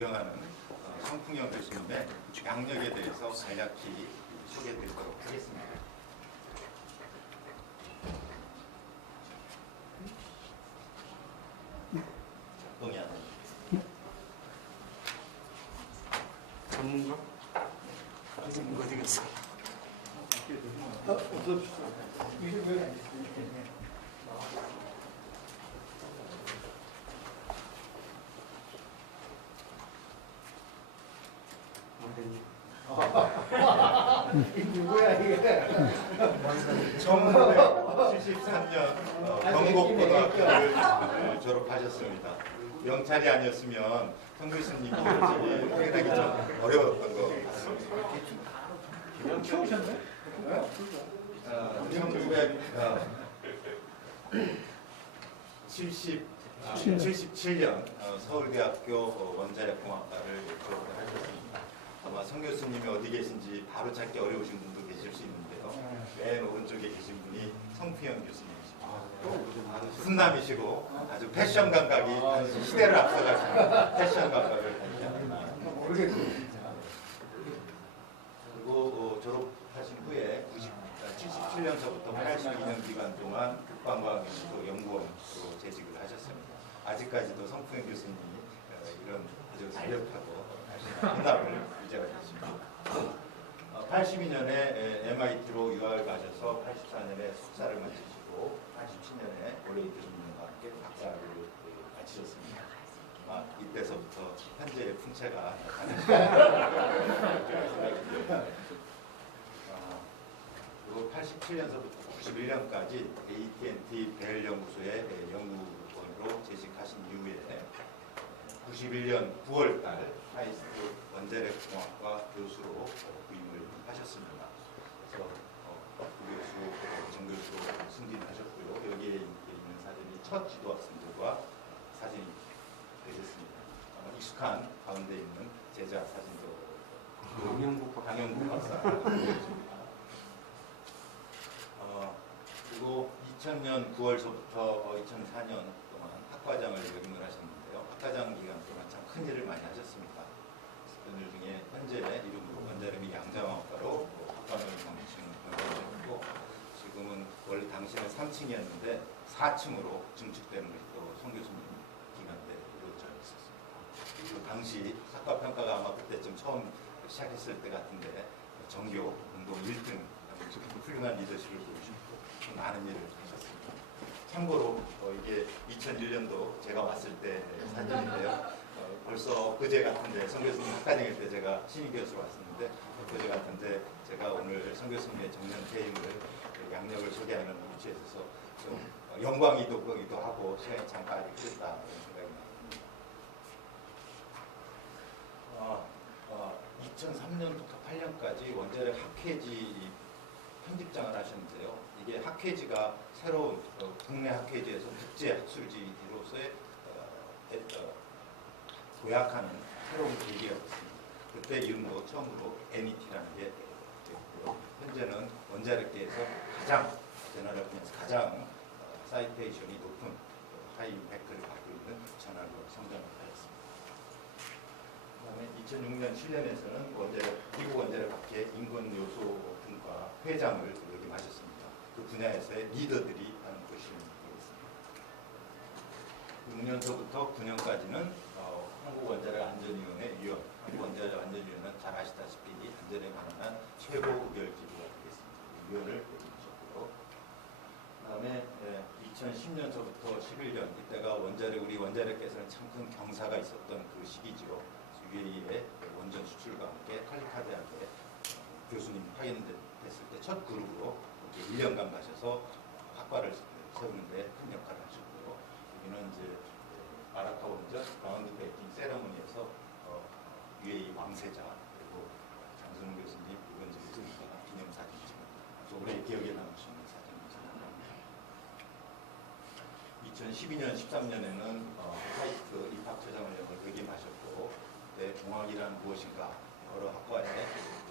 운영하는 성풍영 교수님의 양력에 대해서 간략히 소개해드리도록 하겠습니다. 작동이 안 됩니다. 전문가? 전문가 어디 갔어? 누구야 이게? 1973년 경곡고등학교를 졸업하셨습니다. 명찰이 아니었으면 성 교수님이 상당히 좀 어려웠던 것 같습니다. 키우셨네? 1977년 서울대학교 원자력공학과를 졸업을 하셨습니다. 아마 성 교수님이 어디 계신지 바로 찾기 어려우신 분도 계실 수 있는데요. 맨 오른쪽에 계신 분이 성풍영 교수님이십니다. 훈남이시고 아주 패션 감각이 시대를 앞서가시는 패션 감각을 가지고 모르겠어요. 그리고 졸업하신 후에 77년서부터 82년 기간 동안 국방과학연구소 연구원으로 재직을 하셨습니다. 아직까지도 성풍영 교수님이 이런 아주 날렵하고 훈남을 유지하셨습니다. 82년에 MIT로 유학을 가셔서 84년에 석사를 마치시고 87년에 올레이 교수님과 함께 박사를 마치셨습니다. 이때서부터 현재의 풍채가 나타났습니다. 그리고 87년서부터 91년까지 AT&T 벨 연구소의 연구원으로 재직하신 이후에 91년 9월달 카이스트 원자력공학과 교수로 부임을 하셨습니다. 그래서 부 교수, 정 교수로 승진하셨고요. 여기에 있는 사진이 첫 지도학생들과 사진이 되셨습니다. 익숙한 가운데 있는 제자 사진도 강영국 박사 보여줍니다. 그리고 2000년 9월서부터 2004년 동안 학과장을 역임을 하셨는데요. 학과장 기간 동안 참 큰 일을 많이 하셨습니다. 그들 중에 현재 이름으로 원자력 및 양자공학과로 학과명을 정하셨고 지금은 원래 당시에는 3층이었는데 4층으로 증축되는 것도 송 교수님 기간 때 이루어져 있었습니다. 그리고 당시 학과평가가 아마 그때쯤 처음 시작했을 때 같은데 전교 운동 1등 훌륭한 리더십을 보여주셨고 많은 일을 하셨습니다. 참고로 이게 2001년도 제가 왔을 때 사진인데요. 벌써 그제 같은데 성 교수님 학과장일 때 제가 신임 교수로 왔었는데 그제 같은데 제가 오늘 성 교수님의 정년 퇴임을 양력을 소개하는 위치에 있어서 좀 영광이기도 하고 시간이 잠깐 흐렸다 이런 생각이 납니다. 2003년부터 8년까지 원자력 학회지 편집장을 하셨는데요. 이게 학회지가 새로운 국내 학회지에서 국제 학술지로서의 도약하는 새로운 계기가 있습니다. 그때 이름도 처음으로 NET라는 게 되었고요. 현재는 원자력계에서 가장 제너럴에서 가장 사이테이션이 높은 하이 임팩트를 갖고 있는 저널로 선정을 하였습니다. 그다음에 2006년 7년에서는 미국 원자력학회 인권요소 분과 회장을 역임하셨습니다. 그 분야에서의 리더들이 하는 것이 되겠습니다. 6년서부터 9년까지는 한국원자력안전위원회 위원, 한국원자력안전위원회는 잘 아시다시피 안전에 관한 최고 의결기구가 되겠습니다. 위원을 역임하셨고요. 그다음에 2010년서부터 11년 이때가 우리 원자력계에서는 참 큰 경사가 있었던 그 시기죠. UAE의 원전 수출과 함께 칼리카대학에 교수님 파견됐을 때 첫 그룹으로 1년간 가셔서 학과를 세우는데 큰 역할을 하셨고요. 여기는 이제 아라카 원전 라운드 베이킹 세레모니에서 UAE 왕세자 그리고 장선웅 교수님 이번 집에 기념사진 찍습니다. 오래 기억에 남으시는 사진입니다. 2012년 13년에는 카이스트 입학처장을 역임하셨고 그때 공학이란 무엇인가 여러 학과에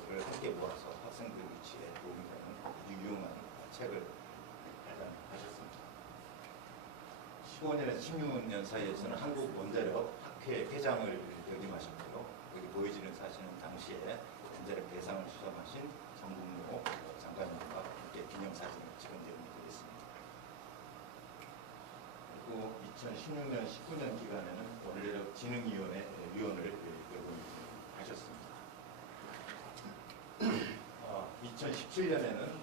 그걸 함께 모아서 학생들 위치에 도움이 되는 유용한 책을 발간하셨습니다. 15년에서 16년 사이에서는 한국 원자력 학회 학회 회장을 역임하셨고요. 여기 보여지는 사진은 당시에 원자력 대상을 수상하신 정국로 장관님과 함께 기념사진을 찍은 내용이 되겠습니다. 그리고 2016년, 19년 기간에는 원자력 진흥위원회 위원을 역임하셨습니다. 2017년에는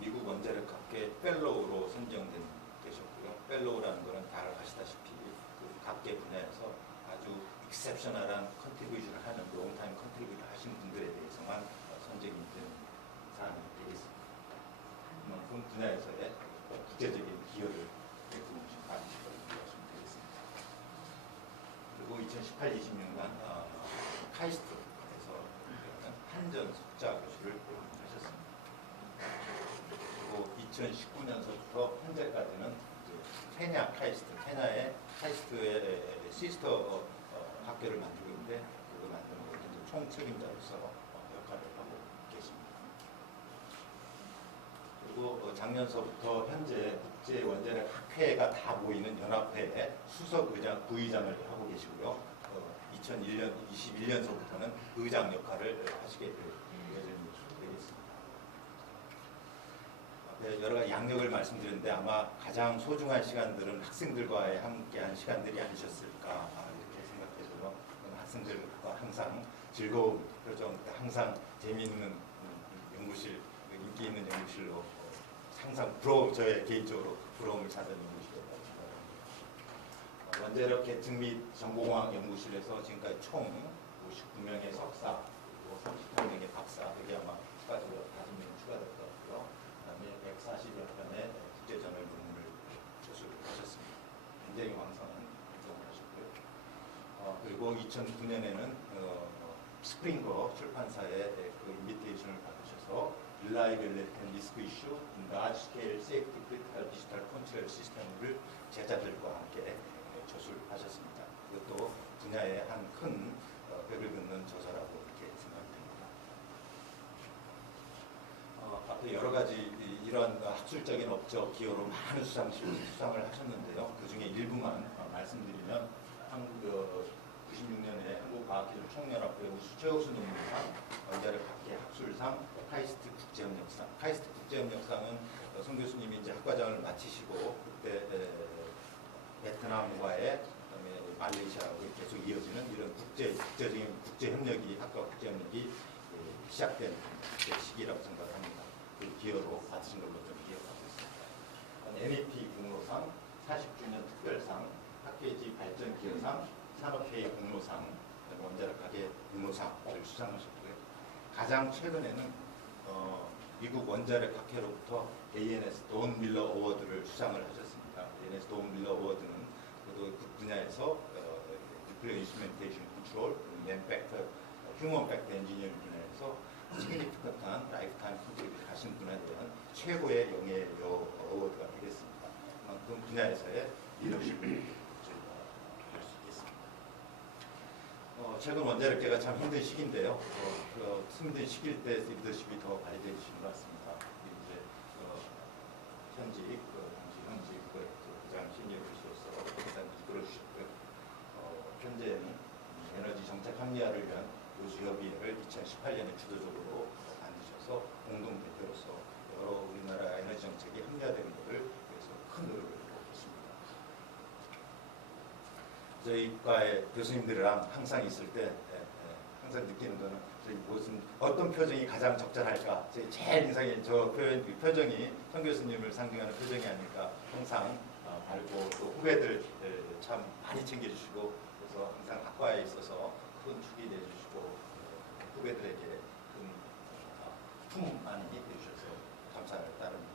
미국 원자력 학회 펠로우로 선정된 되셨고요. 펠로우라는 것은 다 아시다시피 그 각계 분야에서 아주 익셉셔널한 컨트리뷰션을 하는 롱타임 컨트리뷰션을 하신 분들에 대해서만 선정이 되는 사안이 되겠습니다. 그만큼 분야에서의 국제적인 기여를 받으시고 보시면 되겠습니다. 그리고 2018-26년 카이스트에서 한전 석자 교수를 하셨습니다. 그리고 2019년서부터 현재까지는 케냐 카이스트, 케냐의 카이스트의 시스터 학교를 만들고 있는데 그거 만드는 거 현재 총책임자로서 역할을 하고 계십니다. 그리고 작년서부터 현재 국제 원자력 학회가 다 모이는 연합회의 수석 의장, 부의장을 하고 계시고요. 2021년서부터는 의장 역할을 하시게 될 예정이 되겠습니다. 여러 가지 양력을 말씀드렸는데 아마 가장 소중한 시간들은 학생들과의 함께한 시간들이 아니셨을까 이렇게 생각해서 학생들과 항상 즐거운 표정, 항상 재미있는 연구실, 인기 있는 연구실로 항상 저의 개인적으로 부러움을 사는 연구실이라고 생각합니다. 원자력 계층 및 정보공학 연구실에서 지금까지 총 59명의 석사, 그리고 38명의 박사, 여기 아마 추가적으로 5명이 추가될 것 같고요. 그다음에 140여 편의 국제저널 논문을 저술하셨습니다. 굉장히 왕성한 활동을 하셨고요. 그리고 2009년에는 스프링거 출판사의 그 인비테이션을 받으셔서 Reliability and Risk Issue in Large-Scale Safety Critical Digital Control System을 제자들과 함께 저술하셨습니다. 그것도 분야의 한 큰 벽을 긋는 저서라고 이렇게 생각됩니다. 앞으로 여러 가지 이러한 학술적인 업적 기여로 많은 수상을 하셨는데요. 그 중에 일부만 말씀드리면 96년에 한국과학기술 총연합회 우수 최우수 논문상, 원자력 학회 학술상, 카이스트 국제협력상. 카이스트 국제협력상은 송 교수님이 이제 학과장을 마치시고 그때 베트남과의 그다음에 말레이시아하고 계속 이어지는 이런 국제적인 국제협력이 학과 국제협력이 시작된 시기라고 생각합니다. 그 기여로 받으신 걸로 좀 기억하고 있습니다. NEP 공로상, 40주년 특별상, 학회지 발전 기여상, 산업회의 공로상, 원자력 학회 공로상을 수상하셨고요. 가장 최근에는 미국 원자력 학회로부터 ANS 돈 밀러 어워드를 수상을 하셨습니다. ANS 돈 밀러 어워드는 그 분야에서 Nuclear Instrumentation Control, Human Factor Engineering 분야에서 시그니피컨트한 라이프타임 컨트리뷰를 하신 분에 대한 최고의 영예 어워드가 되겠습니다. 그만큼 분야에서의 리더십을 할 수 있겠습니다. 최근 원자력계가 참 힘든 시기인데요. 힘든 시기일 때 리더십이 더 발휘되신 것 같습니다. 이제 현직 부장 시니어 교수로서 항상 이끌어 주셨고요. 현재는 에너지 정책 합리화를 위한 교수협의회를 2018년에 주도적으로 만드셔서 공동 대표로서 여러 우리나라 에너지 정책이 합리화되는 것을 위해서 큰 노력을 하고 있습니다. 저희 과의 교수님들이랑 항상 있을 때 항상 느끼는 거는 저희 어떤 표정이 가장 적절할까? 저희 제일 인상이 표정이 송 교수님을 상징하는 표정이 아닐까? 항상 밝고 또 후배들 참 많이 챙겨주시고 그래서 항상 학과에 있어서 큰 축이 내주시고 후배들에게 큰 품 많이 해주셔서 감사를 따릅니다.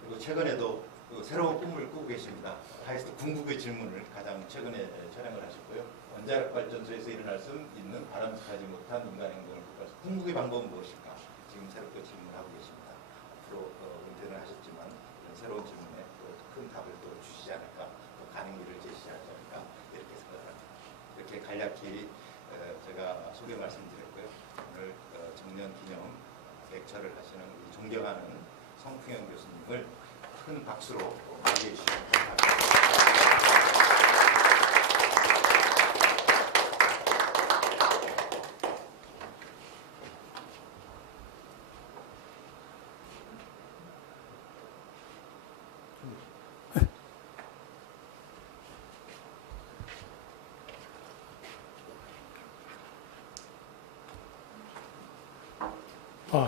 그리고 최근에도 새로운 꿈을 꾸고 계십니다. 카이스트 궁극의 질문을 가장 최근에 촬영을 하셨고요. 원자력 발전소에서 일어날 수 있는 바람직하지 못한 인간 행동을 국가에서 궁극의 방법은 무엇일까? 지금 새롭게 질문하고 계십니다. 앞으로 은퇴는 하셨지만 이런 새로운 질문에 또 큰 답을 또 주시지 않을까, 또 가는 길을 제시하지 않을까 이렇게 생각합니다. 이렇게 간략히 제가 소개 말씀드렸고요. 오늘 정년 기념 렉처를 하시는 우리 존경하는 성풍현 교수님을 큰 박수로 맞이해 주시기 바랍니다.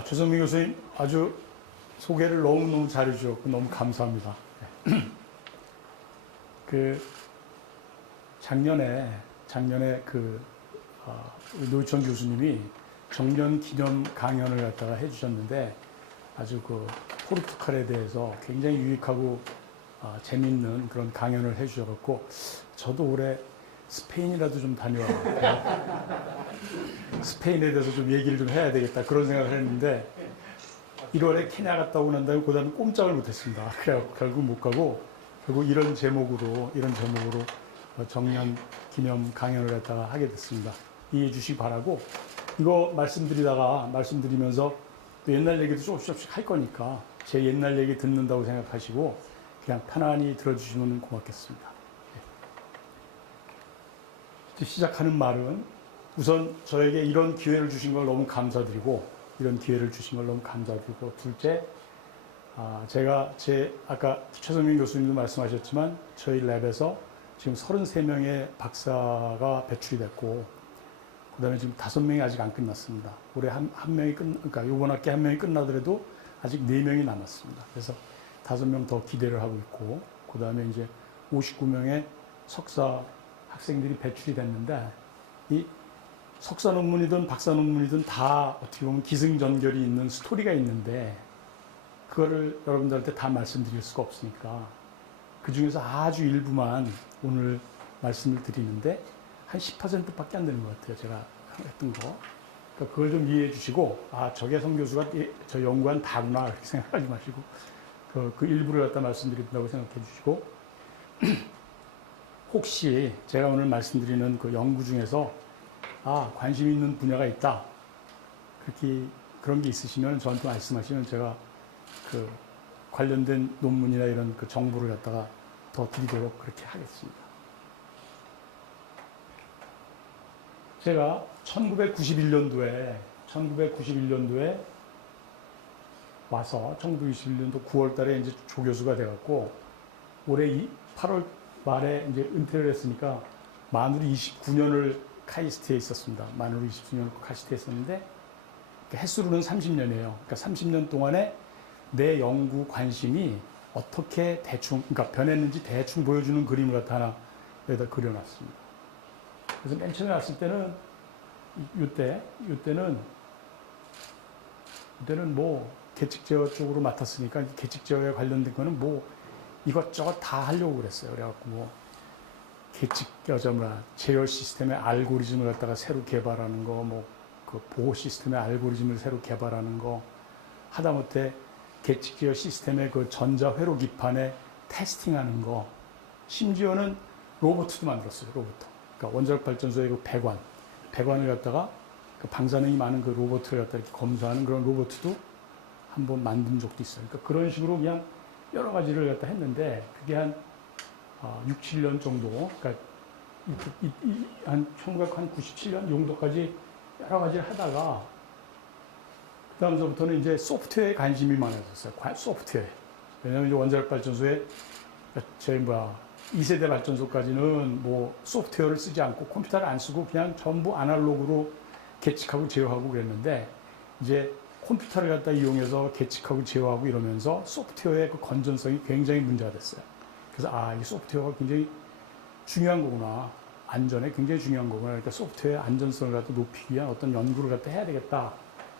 조성민 교수님 아주 소개를 너무너무 잘해주셨고 너무 감사합니다. 작년에 우리 노희천 교수님이 정년 기념 강연을 갖다가 해주셨는데 아주 포르투갈에 대해서 굉장히 유익하고 재밌는 그런 강연을 해주셔갖고 저도 올해 스페인이라도 좀 다녀와 스페인에 대해서 좀 얘기를 좀 해야 되겠다 그런 생각을 했는데 1월에 케냐 갔다 오고 난 다음에 그 다음에 꼼짝을 못했습니다. 그래서 결국 못 가고 결국 이런 제목으로 정년 기념 강연을 갖다가 하게 됐습니다. 이해해 주시기 바라고 이거 말씀드리면서 또 옛날 얘기도 조금씩 할 거니까 제 옛날 얘기 듣는다고 생각하시고 그냥 편안히 들어주시면 고맙겠습니다. 시작하는 말은 우선 저에게 이런 기회를 주신 걸 너무 감사드리고 둘째 제가 아까 최성민 교수님도 말씀하셨지만 저희 랩에서 지금 33명의 박사가 배출이 됐고 그 다음에 지금 5명이 아직 안 끝났습니다. 올해 한 명이 그러니까 이번 학기 한 명이 끝나더라도 아직 4명이 남았습니다. 그래서 5명 더 기대를 하고 있고 그 다음에 이제 59명의 석사 학생들이 배출이 됐는데 이 석사 논문이든 박사 논문이든 다 어떻게 보면 기승전결이 있는 스토리가 있는데 그거를 여러분들한테 다 말씀드릴 수가 없으니까 그 중에서 아주 일부만 오늘 말씀을 드리는데 한 10%밖에 안 되는 것 같아요. 제가 했던 거. 그러니까 그걸 좀 이해해 주시고 저게 성 교수가 저 연구한 다구나 이렇게 생각하지 마시고 그 일부를 갖다 말씀드린다고 생각해 주시고 혹시 제가 오늘 말씀드리는 그 연구 중에서 관심 있는 분야가 있다. 그런 게 있으시면 저한테 말씀하시면 제가 그 관련된 논문이나 이런 그 정보를 갖다가 더 드리도록 그렇게 하겠습니다. 제가 1991년도에 와서 1921년도 9월 달에 이제 조교수가 돼갖고 올해 8월 말에 이제 은퇴를 했으니까 만으로 29년을 카이스트에 있었습니다. 만으로 29년을 카이스트에 있었는데 횟수로는 30년이에요. 그러니까 30년 동안에 내 연구 관심이 어떻게 그러니까 변했는지 대충 보여주는 그림을 갖다 하나 여기다 그려놨습니다. 그래서 맨 처음에 왔을 때는 이때는 뭐 계측 제어 쪽으로 맡았으니까 계측 제어에 관련된 거는 뭐 이것저것 다 하려고 그랬어요. 그래갖고 뭐 제어 시스템의 알고리즘을 갖다가 새로 개발하는 거, 뭐 그 보호 시스템의 알고리즘을 새로 개발하는 거, 하다못해 계측 제어 시스템의 그 전자 회로 기판에 테스팅하는 거, 심지어는 로봇도 만들었어요. 그러니까 원자력 발전소의 그 배관을 갖다가 그 방사능이 많은 그 로봇을 갖다 이렇게 검사하는 그런 로봇도 한번 만든 적도 있어요. 그러니까 그런 식으로 그냥 여러 가지를 갖다 했는데 그게 한 6, 7년 정도, 그러니까 한 1997년 정도까지 여러 가지를 하다가 그 다음서부터는 이제 소프트웨어에 관심이 많아졌어요. 소프트웨어. 왜냐하면 이제 원자력 발전소에 2세대 발전소까지는 뭐 소프트웨어를 쓰지 않고 컴퓨터를 안 쓰고 그냥 전부 아날로그로 계측하고 제어하고 그랬는데 이제 컴퓨터를 갖다 이용해서 계측하고 제어하고 이러면서 소프트웨어의 그 건전성이 굉장히 문제가 됐어요. 그래서 이 소프트웨어가 굉장히 중요한 거구나. 안전에 굉장히 중요한 거구나. 그러니까 소프트웨어 안전성을 갖다 높이기 위한 어떤 연구를 갖다 해야 되겠다.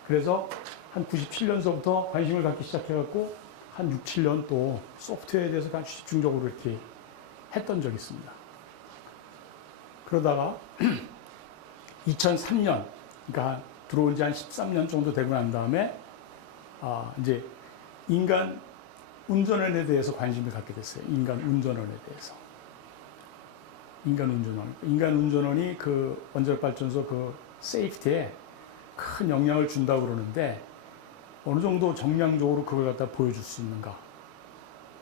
그래서 한 97년서부터 관심을 갖기 시작해갖고 한 6, 7년 또 소프트웨어에 대해서 아주 집중적으로 이렇게 했던 적이 있습니다. 그러다가 2003년, 그러니까 들어온 지 한 13년 정도 되고 난 다음에 이제 인간 운전원에 대해서 관심을 갖게 됐어요. 인간 운전원에 대해서. 인간 운전원이 그 원자력 발전소 그 세이프티에 큰 영향을 준다고 그러는데 어느 정도 정량적으로 그걸 갖다 보여줄 수 있는가.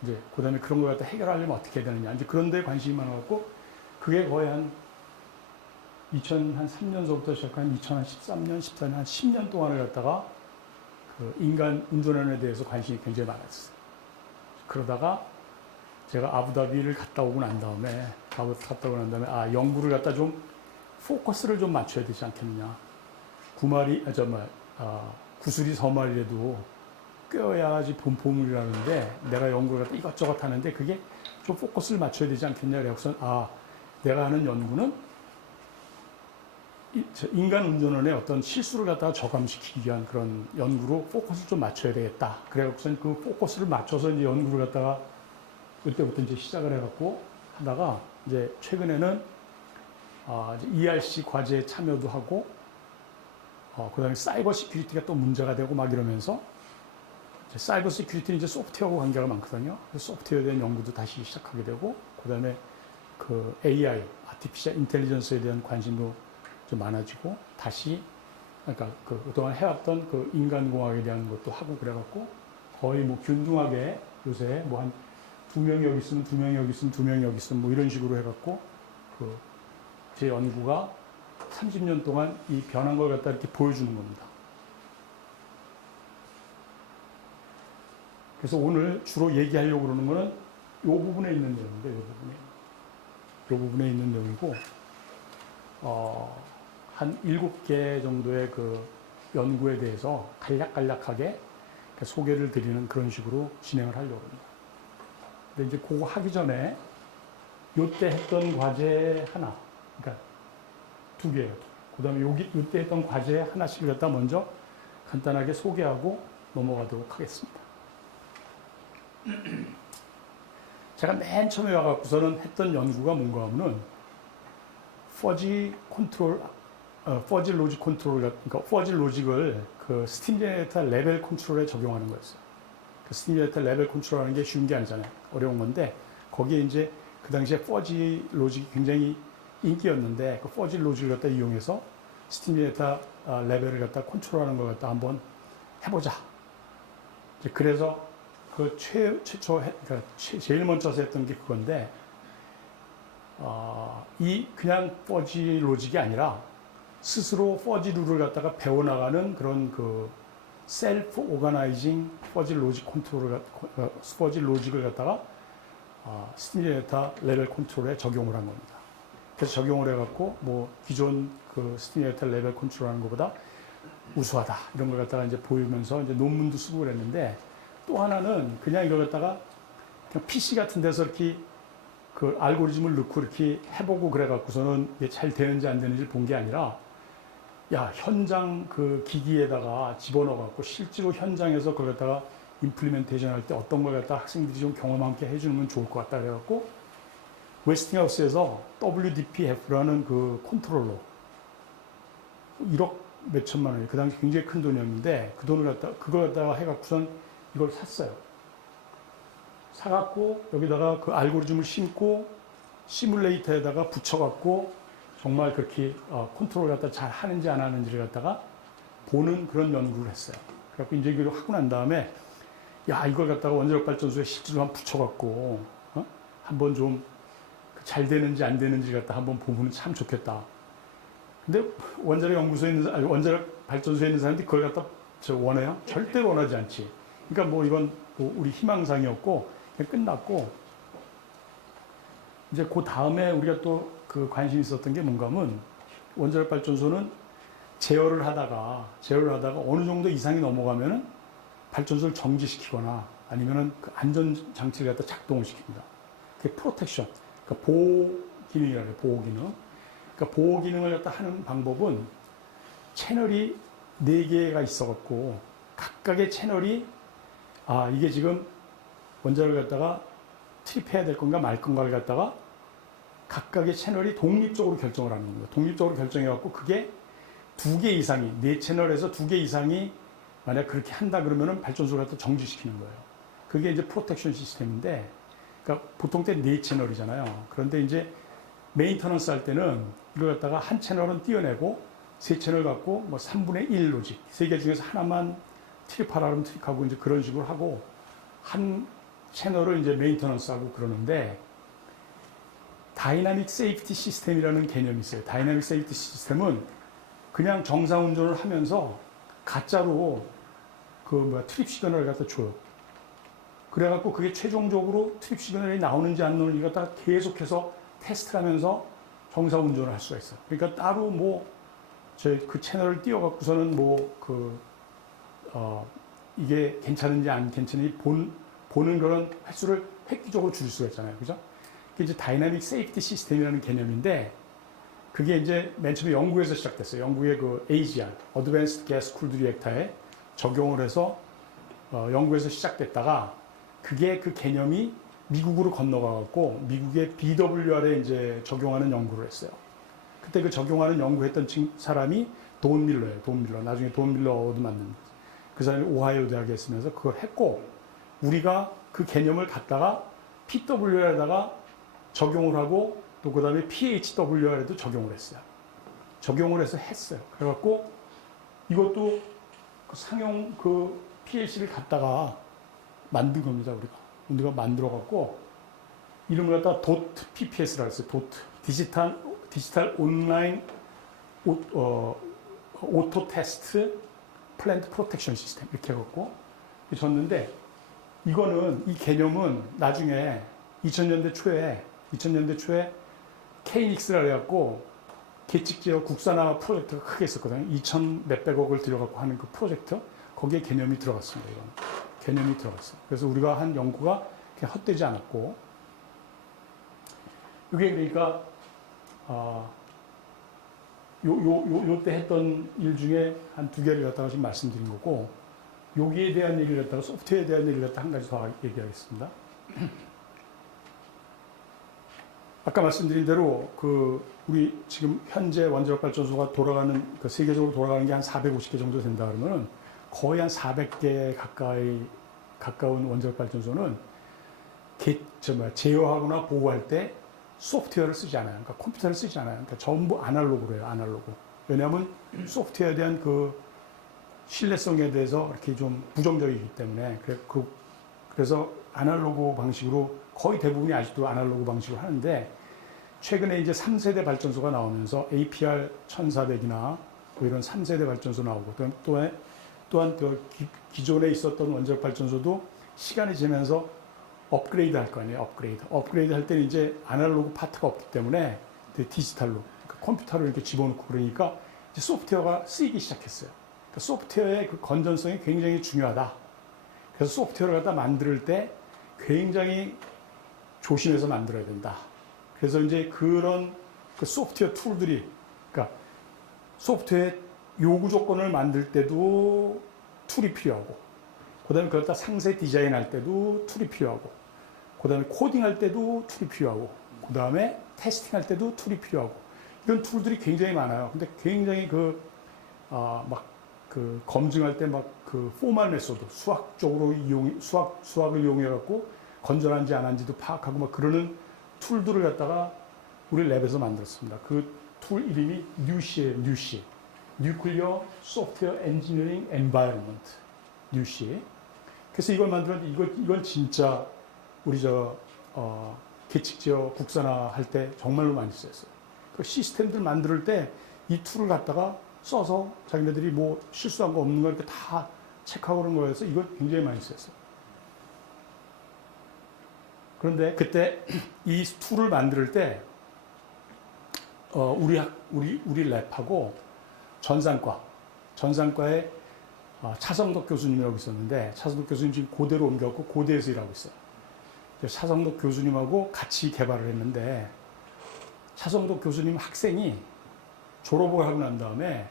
이제 그 다음에 그런 걸 갖다 해결하려면 어떻게 해야 되느냐. 이제 그런 데 관심이 많아갖고 그게 거의 한 2003년서부터 시작한 2013년, 14년, 한 10년 동안을 갖다가 그 인간 운전원에 대해서 관심이 굉장히 많았어요. 그러다가 제가 아부다비를 갔다 오고 난 다음에 연구를 갖다 좀 포커스를 좀 맞춰야 되지 않겠느냐. 구슬이 서말이라도 껴야지 보물이라는데 내가 연구를 갖다 이것저것 하는데 그게 좀 포커스를 맞춰야 되지 않겠냐. 그래서 내가 하는 연구는 인간 운전원의 어떤 실수를 갖다가 저감시키기 위한 그런 연구로 포커스를 좀 맞춰야 되겠다. 그래갖고선 그 포커스를 맞춰서 이제 연구를 갖다가 그때부터 이제 시작을 해갖고 하다가 이제 최근에는 이제 ERC 과제에 참여도 하고 그다음에 사이버 시큐리티가 또 문제가 되고 막 이러면서 이제 사이버 시큐리티는 이제 소프트웨어하고 관계가 많거든요. 그래서 소프트웨어에 대한 연구도 다시 시작하게 되고 그다음에 그 AI, 아티피셜 인텔리전스에 대한 관심도 좀 많아지고 다시 그러니까 그동안 해왔던 그 인간공학에 대한 것도 하고 그래갖고 거의 뭐 균등하게 요새 뭐 한 2명이 여기 있으면 2명이 여기 있으면 2명이 여기 있으면 뭐 이런 식으로 해갖고 제 연구가 30년 동안 이 변한 걸 갖다 이렇게 보여주는 겁니다. 그래서 오늘 주로 얘기하려고 그러는 거는 이 부분에 있는 내용인데, 이 부분에 있는 내용이고, 한 7개 정도의 그 연구에 대해서 간략간략하게 소개를 드리는 그런 식으로 진행을 하려고 합니다. 근데 이제 그거 하기 전에 요때 했던 과제 하나, 그러니까 2개예요. 그 다음에 요때 했던 과제 하나씩 갖다 먼저 간단하게 소개하고 넘어가도록 하겠습니다. 제가 맨 처음에 와갖고서는 했던 연구가 뭔가 하면은 퍼지 로직 컨트롤, 그러니까 퍼지 로직을 그 스팀 제너레이터 레벨 컨트롤에 적용하는 거였어요. 그 스팀 제너레이터 레벨 컨트롤하는 게 쉬운 게 아니잖아요. 어려운 건데 거기에 이제 그 당시에 퍼지 로직이 굉장히 인기였는데 그 퍼지 로직을 갖다 이용해서 스팀 제너레이터 레벨을 갖다 컨트롤하는 걸 갖다 한번 해보자. 그래서 그 그러니까 제일 먼저 했던 게 그건데 이 그냥 퍼지 로직이 아니라 스스로 퍼지 룰을 갖다가 배워나가는 그런 그 셀프 오가나이징 퍼지 로직 컨트롤을 퍼지 로직을 갖다가 스팀 제너레이터 레벨 컨트롤에 적용을 한 겁니다. 그래서 적용을 해갖고 뭐 기존 그 스팀 제너레이터 레벨 컨트롤하는 것보다 우수하다 이런 걸 갖다가 이제 보이면서 이제 논문도 쓰고 그랬는데 또 하나는 그냥 이걸 갖다가 그냥 PC 같은 데서 이렇게 그 알고리즘을 넣고 이렇게 해보고 그래갖고서는 이게 잘 되는지 안 되는지 본 게 아니라 현장 그 기기에다가 집어넣어갖고 실제로 현장에서 그걸 갖다가 임플리멘테이션 할 때 어떤 걸 갖다 학생들이 좀 경험 함께 해주면 좋을 것 같다 그래갖고 웨스팅하우스에서 WDPF라는 그 컨트롤러 1억 몇천만 원이 그 당시 굉장히 큰 돈이었는데 그 돈을 갖다 그걸 갖다가 해갖고선 이걸 샀어요. 사갖고 여기다가 그 알고리즘을 심고 시뮬레이터에다가 붙여갖고 정말 그렇게 컨트롤 갖다 잘 하는지 안 하는지를 갖다가 보는 그런 연구를 했어요. 그래갖고 이제 이걸 하고 난 다음에 이걸 갖다가 원자력 발전소에 실제로 한번 붙여갖고 한번 좀 잘 되는지 안 되는지 갖다 한번 보면 참 좋겠다. 근데 원자력 연구소에 있는 아니 원자력 발전소에 있는 사람들이 그걸 갖다 원해요? 절대로 원하지 않지. 그러니까 뭐 이건 뭐 우리 희망사항이었고 그냥 끝났고 이제 그 다음에 우리가 또 그 관심이 있었던 게 뭔가 하면 원자력 발전소는 제어를 하다가 어느 정도 이상이 넘어가면은 발전소를 정지시키거나 아니면은 그 안전 장치를 갖다 작동을 시킵니다. 그게 프로텍션, 그러니까 보호 기능이라고 해요. 보호 기능. 그러니까 보호 기능을 갖다 하는 방법은 채널이 4개가 있어갖고 각각의 채널이 이게 지금 원자를 갖다가 트립해야 될 건가 말 건가를 갖다가 각각의 채널이 독립적으로 결정을 하는 겁니다. 독립적으로 결정해갖고 그게 2개 이상이, 4채널에서 2개 이상이 만약 그렇게 한다 그러면은 발전소를 갖다 정지시키는 거예요. 그게 이제 프로텍션 시스템인데, 그러니까 보통 때 4채널이잖아요. 그런데 이제 메인터넌스 할 때는 이걸 갖다가 한 채널은 띄어내고 3채널 갖고 뭐 3분의 1 로직, 3개 중에서 하나만 트립하라 그러면 트립하고 이제 그런 식으로 하고 한 채널을 이제 메인터넌스 하고 그러는데 다이나믹 세이프티 시스템이라는 개념이 있어요. 다이나믹 세이프티 시스템은 그냥 정상 운전을 하면서 가짜로 트립 시그널을 갖다 줘요. 그래갖고 그게 최종적으로 트립 시그널이 나오는지 안 나오는지 갖다 계속해서 테스트를 하면서 정상 운전을 할 수가 있어요. 그러니까 따로 그 채널을 띄워갖고서는 이게 괜찮은지 안 괜찮은지 보는 그런 횟수를 획기적으로 줄일 수가 있잖아요. 그죠? 그게 이제 다이나믹 세이프티 시스템이라는 개념인데 그게 이제 맨 처음에 영국에서 시작됐어요. 영국의 그 AGR, Advanced Gas Cooled Reactor에 적용을 해서 영국에서 시작됐다가 그게 그 개념이 미국으로 건너가갖고 미국의 BWR에 이제 적용하는 연구를 했어요. 그때 그 적용하는 연구했던 사람이 돈 밀러예요. 돈 밀러. 나중에 돈 밀러 어워드 받는 그 사람이 오하이오 대학에 있으면서 그걸 했고 우리가 그 개념을 갖다가 PWR에다가 적용을 하고 또 그 다음에 PHWR에도 적용을 했어요. 적용을 해서 했어요. 그래갖고 이것도 그 상용 그 PLC를 갖다가 만든 겁니다. 우리가 만들어갖고 이름을 갖다가 DOT PPS라고 했어요. DOT 디지털 온라인 오토 테스트 플랜트 프로텍션 시스템 이렇게 해갖고 줬는데 이거는 이 개념은 나중에 2000년대 초에 KNX라고 해갖고 계측지역 국산화 프로젝트가 크게 있었거든요. 2천 몇백억을 들여갖고 하는 그 프로젝트 거기에 개념이 들어갔습니다. 이건 개념이 들어갔어요. 그래서 우리가 한 연구가 그냥 헛되지 않았고 이게 그러니까 요때 했던 일 중에 한 두 개를 갖다가 지금 말씀드린 거고 여기에 대한 얘기를 갖다가 소프트웨어에 대한 얘기를 갖다가 한 가지 더 얘기하겠습니다. 아까 말씀드린 대로 그 우리 지금 현재 원자력 발전소가 돌아가는 그 세계적으로 돌아가는 게 한 450개 정도 된다 그러면은 거의 한 400개 가까운 원자력 발전소는 제어하거나 보호할 때 소프트웨어를 쓰지 않아요. 그러니까 컴퓨터를 쓰지 않아요. 그러니까 전부 아날로그로 해요. 아날로그. 왜냐하면 소프트웨어에 대한 그 신뢰성에 대해서 이렇게 좀 부정적이기 때문에 그래서 아날로그 방식으로 거의 대부분이 아직도 아날로그 방식으로 하는데 최근에 이제 3세대 발전소가 나오면서 APR 1400이나 뭐 이런 3세대 발전소 나오고 또한 그 기존에 있었던 원자력 발전소도 시간이 지나면서 업그레이드 할 거 아니에요. 업그레이드 할 때는 이제 아날로그 파트가 없기 때문에 디지털로 그러니까 컴퓨터를 이렇게 집어넣고 그러니까 이제 소프트웨어가 쓰이기 시작했어요. 그러니까 소프트웨어의 그 건전성이 굉장히 중요하다. 그래서 소프트웨어를 갖다 만들 때 굉장히 조심해서 만들어야 된다. 그래서 이제 그런 그 소프트웨어 툴들이, 그러니까 소프트웨어 요구 조건을 만들 때도 툴이 필요하고, 그 다음에 그걸 다 상세 디자인할 때도 툴이 필요하고, 그 다음에 코딩할 때도 툴이 필요하고, 그 다음에 테스팅할 때도 툴이 필요하고, 이런 툴들이 굉장히 많아요. 근데 굉장히 검증할 때 포멀 메소드, 수학을 이용해갖고 건전한지 안 한지도 파악하고 막 그러는 툴들을 갖다가 우리 랩에서 만들었습니다. 그 툴 이름이 뉴시예요, 뉴시. Nuclear Software Engineering Environment. 뉴시. 그래서 이걸 만들었는데 이건 진짜 우리 계측지역 국산화 할 때 정말로 많이 쓰였어요. 그 시스템들 만들 때 이 툴을 갖다가 써서 자기네들이 뭐 실수한 거 없는 거 이렇게 다 체크하고 그런 거여서 이걸 굉장히 많이 쓰였어요. 그런데 그때 이 툴을 만들 때 우리 랩하고 전산과에 차성덕 교수님이라고 있었는데 차성덕 교수님 지금 고대로 옮겨갖고 고대에서 일하고 있어요. 차성덕 교수님하고 같이 개발을 했는데 차성덕 교수님 학생이 졸업을 하고 난 다음에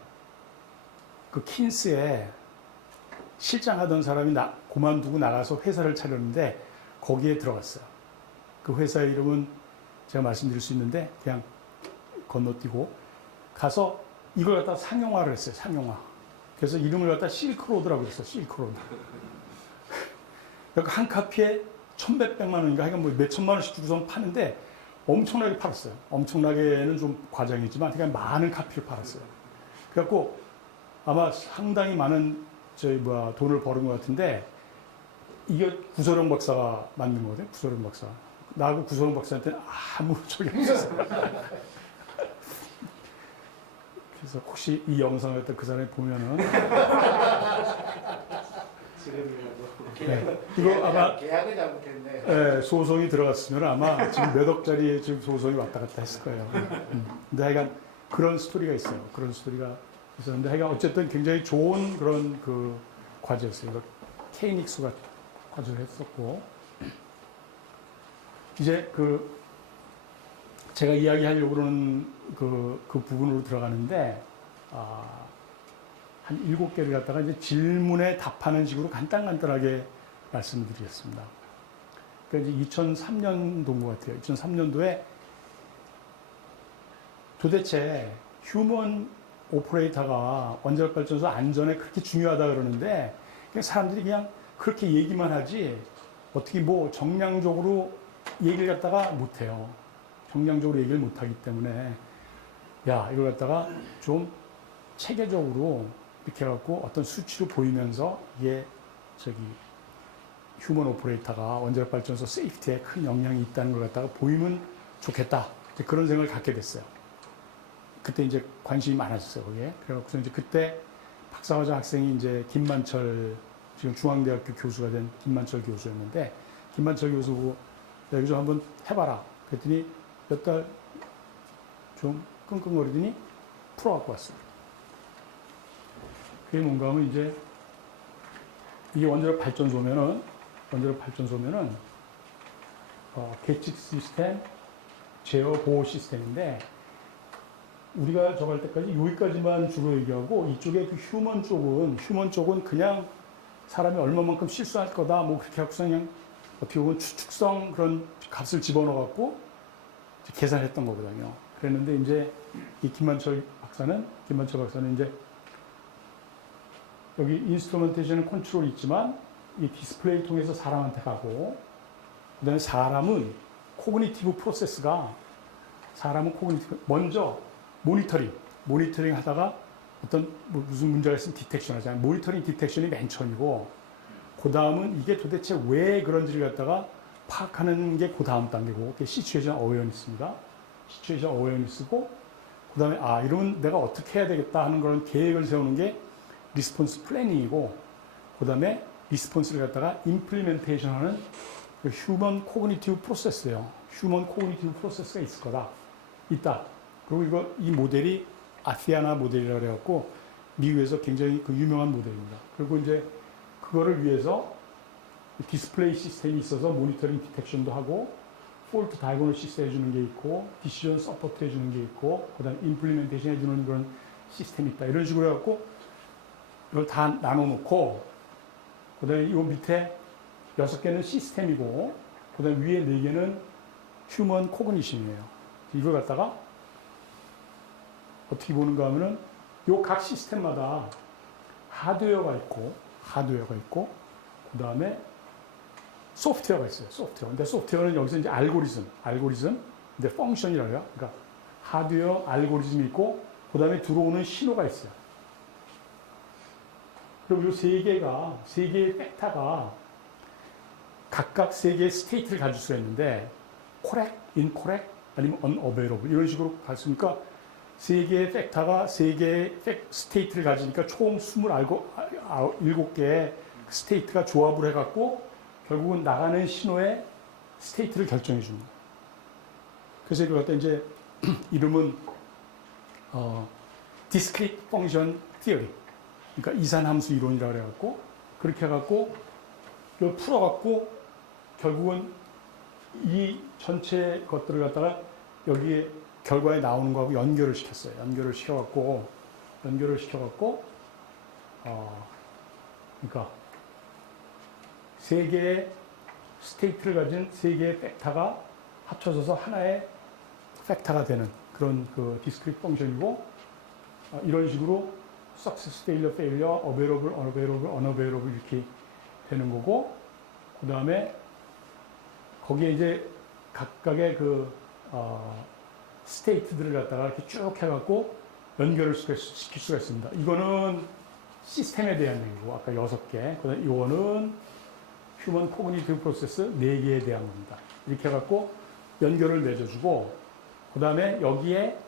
그 킨스에 실장하던 사람이 그만두고 나가서 회사를 차렸는데 거기에 들어갔어요. 그 회사의 이름은 제가 말씀드릴 수 있는데 그냥 건너뛰고 가서 이걸 갖다 상용화를 했어요. 상용화. 그래서 이름을 갖다 실크로드라고 했어요. 실크로드. 그러니까 한 카피에 1,100만 원인가 하여간 뭐 몇천만 원씩 주고서 파는데 엄청나게 팔았어요. 엄청나게는 좀 과장이지만 그냥 많은 카피를 팔았어요. 그래갖고 아마 상당히 많은 돈을 버는 것 같은데 이게 구소령 박사가 만든 거거든요. 구소령 박사. 나하고 구소령 박사한테는 아무 적이 없었어요. 그래서 혹시 이 영상을 그 사람이 보면은 네, 이거 아마 계약을 잘못했네. 네, 소송이 들어갔으면 아마 지금 몇 억짜리 지금 소송이 왔다 갔다 했을 거예요. 근데 하여간 그런 스토리가 있어요. 그런 스토리가 있었는데 하여간 어쨌든 굉장히 좋은 그런 그 과제였어요. 이걸 케이닉스가 과제를 했었고, 이제 제가 이야기하려고 그러는 그 부분으로 들어가는데, 한 7개를 갖다가 이제 질문에 답하는 식으로 간단하게 말씀을 드리겠습니다. 그러니까 이제 2003년도인 것 같아요. 2003년도에 도대체 휴먼 오퍼레이터가 원자력 발전소 안전에 그렇게 중요하다 그러는데 그냥 사람들이 그냥 그렇게 얘기만 하지 어떻게 뭐 정량적으로 얘기를 갖다가 못해요. 정량적으로 얘기를 못하기 때문에 야 이걸 갖다가 좀 체계적으로 이렇게 해갖고 어떤 수치로 보이면서 이게 휴먼 오퍼레이터가 원자력 발전소 세이프티에 큰 영향이 있다는 걸 갖다가 보이면 좋겠다. 이제 그런 생각을 갖게 됐어요. 그때 이제 관심이 많아졌어요, 거기에. 그래갖고 이제 그때 박사과정 학생이 이제 김만철, 지금 중앙대학교 교수가 된 김만철 교수였는데, 김만철 교수고, 야, 이거 좀 한번 해봐라. 그랬더니 몇 달 좀 끙끙거리더니 풀어갖고 왔어요. 그게 뭔가 하면 이제, 이게 원자력 발전소면은, 계측 시스템, 제어 보호 시스템인데, 우리가 저거 할 때까지 여기까지만 주로 얘기하고 이쪽에 그 휴먼 쪽은 그냥 사람이 얼마만큼 실수할 거다 뭐 그렇게 하고 그냥 어떻게 보면 추측성 그런 값을 집어넣어갖고 계산했던 거거든요. 그랬는데 이제 이 김만철 박사는 이제 여기 인스트루먼테이션 컨트롤이 있지만 이 디스플레이 통해서 사람한테 가고 그다음에 사람은 코그니티브 프로세스가 먼저 모니터링 하다가 어떤 무슨 문제가 있으면 디텍션 하잖아요. 모니터링 디텍션이 맨 처음이고, 그 다음은 이게 도대체 왜 그런지를 갖다가 파악하는 게 그 다음 단계고, 그게 시츄에이션 어웨어니스입니다. 시츄에이션 어웨어니스고, 그 다음에 이러면 내가 어떻게 해야 되겠다 하는 그런 계획을 세우는 게 리스폰스 플래닝이고, 그 다음에 리스폰스를 갖다가 임플리멘테이션 하는 휴먼 코그니티브 프로세스예요. 휴먼 코그니티브 프로세스가 있다. 그리고 이 모델이 아시아나 모델이라고 그래갖고 미국에서 굉장히 유명한 모델입니다. 그리고 이제 그거를 위해서 디스플레이 시스템이 있어서 모니터링 디텍션도 하고 폴트 다이고널 시스템 해주는 게 있고 디시전 서포트 해주는 게 있고 그다음 임플리멘테이션 해주는 그런 시스템이 있다. 이런 식으로 해갖고 이걸 다 나눠놓고 그다음에 이 밑에 6개는 시스템이고 그다음에 위에 4개는 휴먼 코그니션이에요. 이걸 갖다가 어떻게 보는가 하면은 요 각 시스템마다 하드웨어가 있고 그 다음에 소프트웨어가 있어요. 근데 소프트웨어는 여기서 이제 알고리즘, 근데 펑션이라고 해요. 그러니까 하드웨어 알고리즘이 있고 그 다음에 들어오는 신호가 있어요. 그리고 요 3개의 팩터가 각각 3개의 스테이트를 가질 수가 있는데 correct, incorrect, 아니면 unavailable 이런 식으로 갔으니까 3개의 팩터가 3개의 스테이트를 가지니까 총 27개의 스테이트가 조합을 해갖고 결국은 나가는 신호의 스테이트를 결정해 줍니다. 그래서 이걸 갖다 이제 이름은 discrete function theory, 그러니까 이산함수 이론이라고 해갖고 그렇게 해갖고 이걸 풀어갖고 결국은 이 전체 것들을 갖다가 여기에 결과에 나오는 거하고 연결을 시켰어요. 연결을 시켜갖고, 그러니까 3개의 스테이트를 가진 3개의 팩터가 합쳐져서 하나의 팩터가 되는 그런 디스크리트 펑션이고, 이런 식으로 success, failure, available, unavailable 이렇게 되는 거고, 그 다음에 거기에 이제 각각의 스테이트들을 갖다가 이렇게 쭉 해갖고 연결을 시킬 수가 있습니다. 이거는 시스템에 대한 얘기고, 아까 6개. 그 다음에 이거는 휴먼 코그니티브 프로세스 4개에 대한 겁니다. 이렇게 해갖고 연결을 맺어주고, 그 다음에 여기에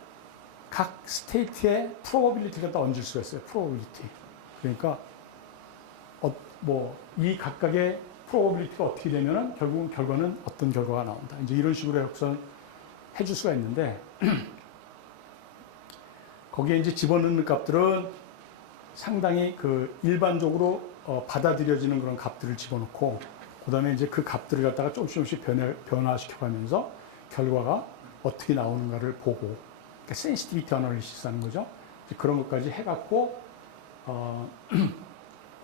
각 스테이트의 프로버빌리티를 갖다 얹을 수가 있어요. 프로버빌리티. 그러니까, 이 각각의 프로버빌리티가 어떻게 되면은 결국은 결과는 어떤 결과가 나온다. 이제 이런 식으로 해서 해줄 수가 있는데, 거기에 이제 집어넣는 값들은 상당히 일반적으로 받아들여지는 그런 값들을 집어넣고 그다음에 이제 그 값들을 갖다가 조금씩 변화시켜가면서 결과가 어떻게 나오는가를 보고 그러니까 센시티비티 어널리시스 하는 거죠. 이제 그런 것까지 해갖고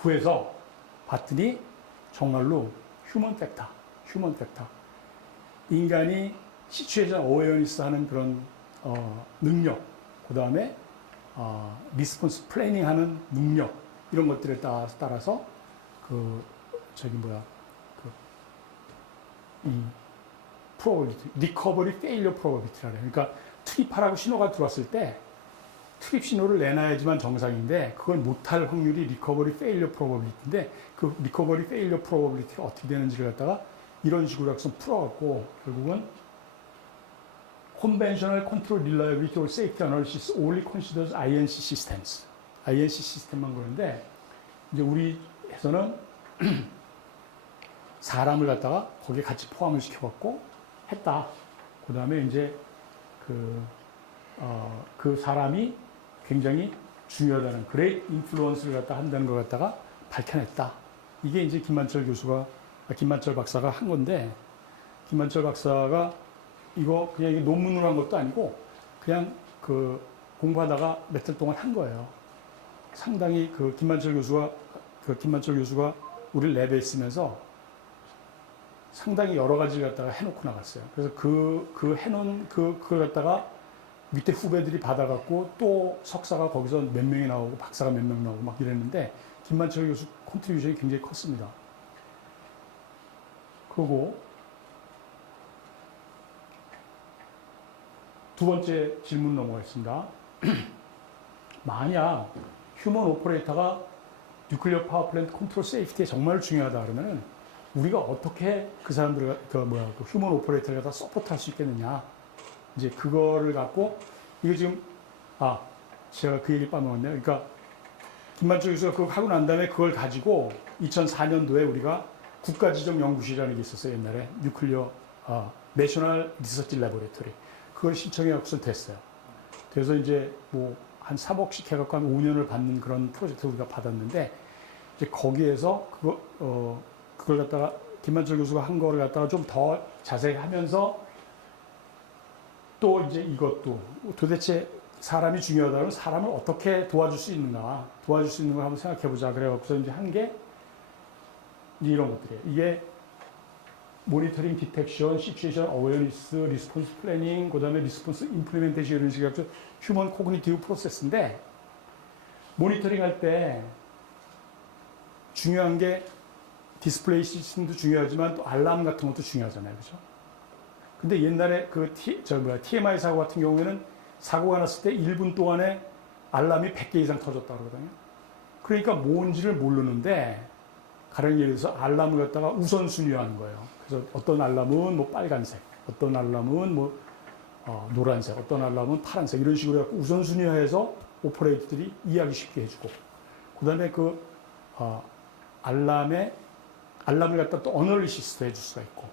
구해서 봤더니 정말로 휴먼 팩터 인간이 시츄에이션 어웨어니스 하는 그런 능력 그 다음에 리스폰스 플래닝 하는 능력 이런 것들에 따라서 이 프로버빌리티, 리커버리 페일리어 프로버빌리티라 그래요. 그러니까 트립하라고 신호가 들어왔을 때 트립 신호를 내놔야지만 정상인데 그걸 못할 확률이 리커버리 페일리어 프로버빌리티인데 그 리커버리 페일리어 프로버빌리티가 어떻게 되는지를 갖다가 이런 식으로 해서 풀어갖고 결국은 Conventional Control Reliability or Safety Analysis only considers INC systems. INC 시스템만 그러는데 이제 우리 에서는 사람을 갖다가 거기에 같이 포함을 시켜갖고 했다. 그 다음에 이제 그 사람이 굉장히 중요하다는 그레이트 인플루언스를 갖다 한다는 걸 갖다가 밝혀냈다. 이게 이제 김만철 박사가 한 건데 김만철 박사가 이거 그냥 이게 논문으로 한 것도 아니고 그냥 공부하다가 몇 달 동안 한 거예요. 상당히 김만철 교수가 우리 랩에 있으면서 상당히 여러 가지를 갖다가 해놓고 나갔어요. 그래서 해놓은 그걸 갖다가 밑에 후배들이 받아갖고 또 석사가 거기서 몇 명이 나오고 박사가 몇 명 나오고 막 이랬는데 김만철 교수 컨트리뷰션이 굉장히 컸습니다. 그리고 두 번째 질문 넘어가겠습니다. 만약 휴먼 오퍼레이터가 뉴클리어 파워플랜트 컨트롤 세이프티에 정말 중요하다 그러면 우리가 어떻게 그 사람들을 휴먼 오퍼레이터를 갖다 서포트할 수 있겠느냐. 이제 그거를 갖고 이거 지금 제가 그 얘기를 빠먹었네요. 그러니까 김만철 교수가 그거 하고 난 다음에 그걸 가지고 2004년도에 우리가 국가지정연구실이라는 게 있었어요. 옛날에 뉴클리어 내셔널 리서치 레보레토리 그걸 신청해 갖고서 됐어요. 그래서 이제 뭐 한 3억씩 해갖고 한 5년을 받는 그런 프로젝트 우리가 받았는데 이제 거기에서 그걸 갖다가 김만철 교수가 한 거를 갖다가 좀 더 자세히 하면서 또 이제 이것도 도대체 사람이 중요하다면 사람을 어떻게 도와줄 수 있는가 도와줄 수 있는 걸 한번 생각해 보자 그래갖고서 이제 한 게 이런 것들이에요. 이게 모니터링, 디텍션, 시츄에이션 어웨어니스, 리스폰스 플래닝, 그다음에 리스폰스 임플리멘테이션 이런 식으로 해서 휴먼 코그니티브 프로세스인데 모니터링 할 때 중요한 게 디스플레이 시스템도 중요하지만 또 알람 같은 것도 중요하잖아요. 그죠? 근데 옛날에 TMI 사고 같은 경우에는 사고가 났을 때 1분 동안에 알람이 100개 이상 터졌다고 그러거든요. 그러니까 뭔지를 모르는데 가령 예를 들어서 알람을 갖다가 우선순위하는 거예요. 그래서 어떤 알람은 뭐 빨간색, 어떤 알람은 뭐 노란색, 어떤 알람은 파란색 이런 식으로 해서 우선순위해서 오퍼레이터들이 이해하기 쉽게 해주고 그 다음에 알람을 갖다 또 어널리시스도 해줄 수가 있고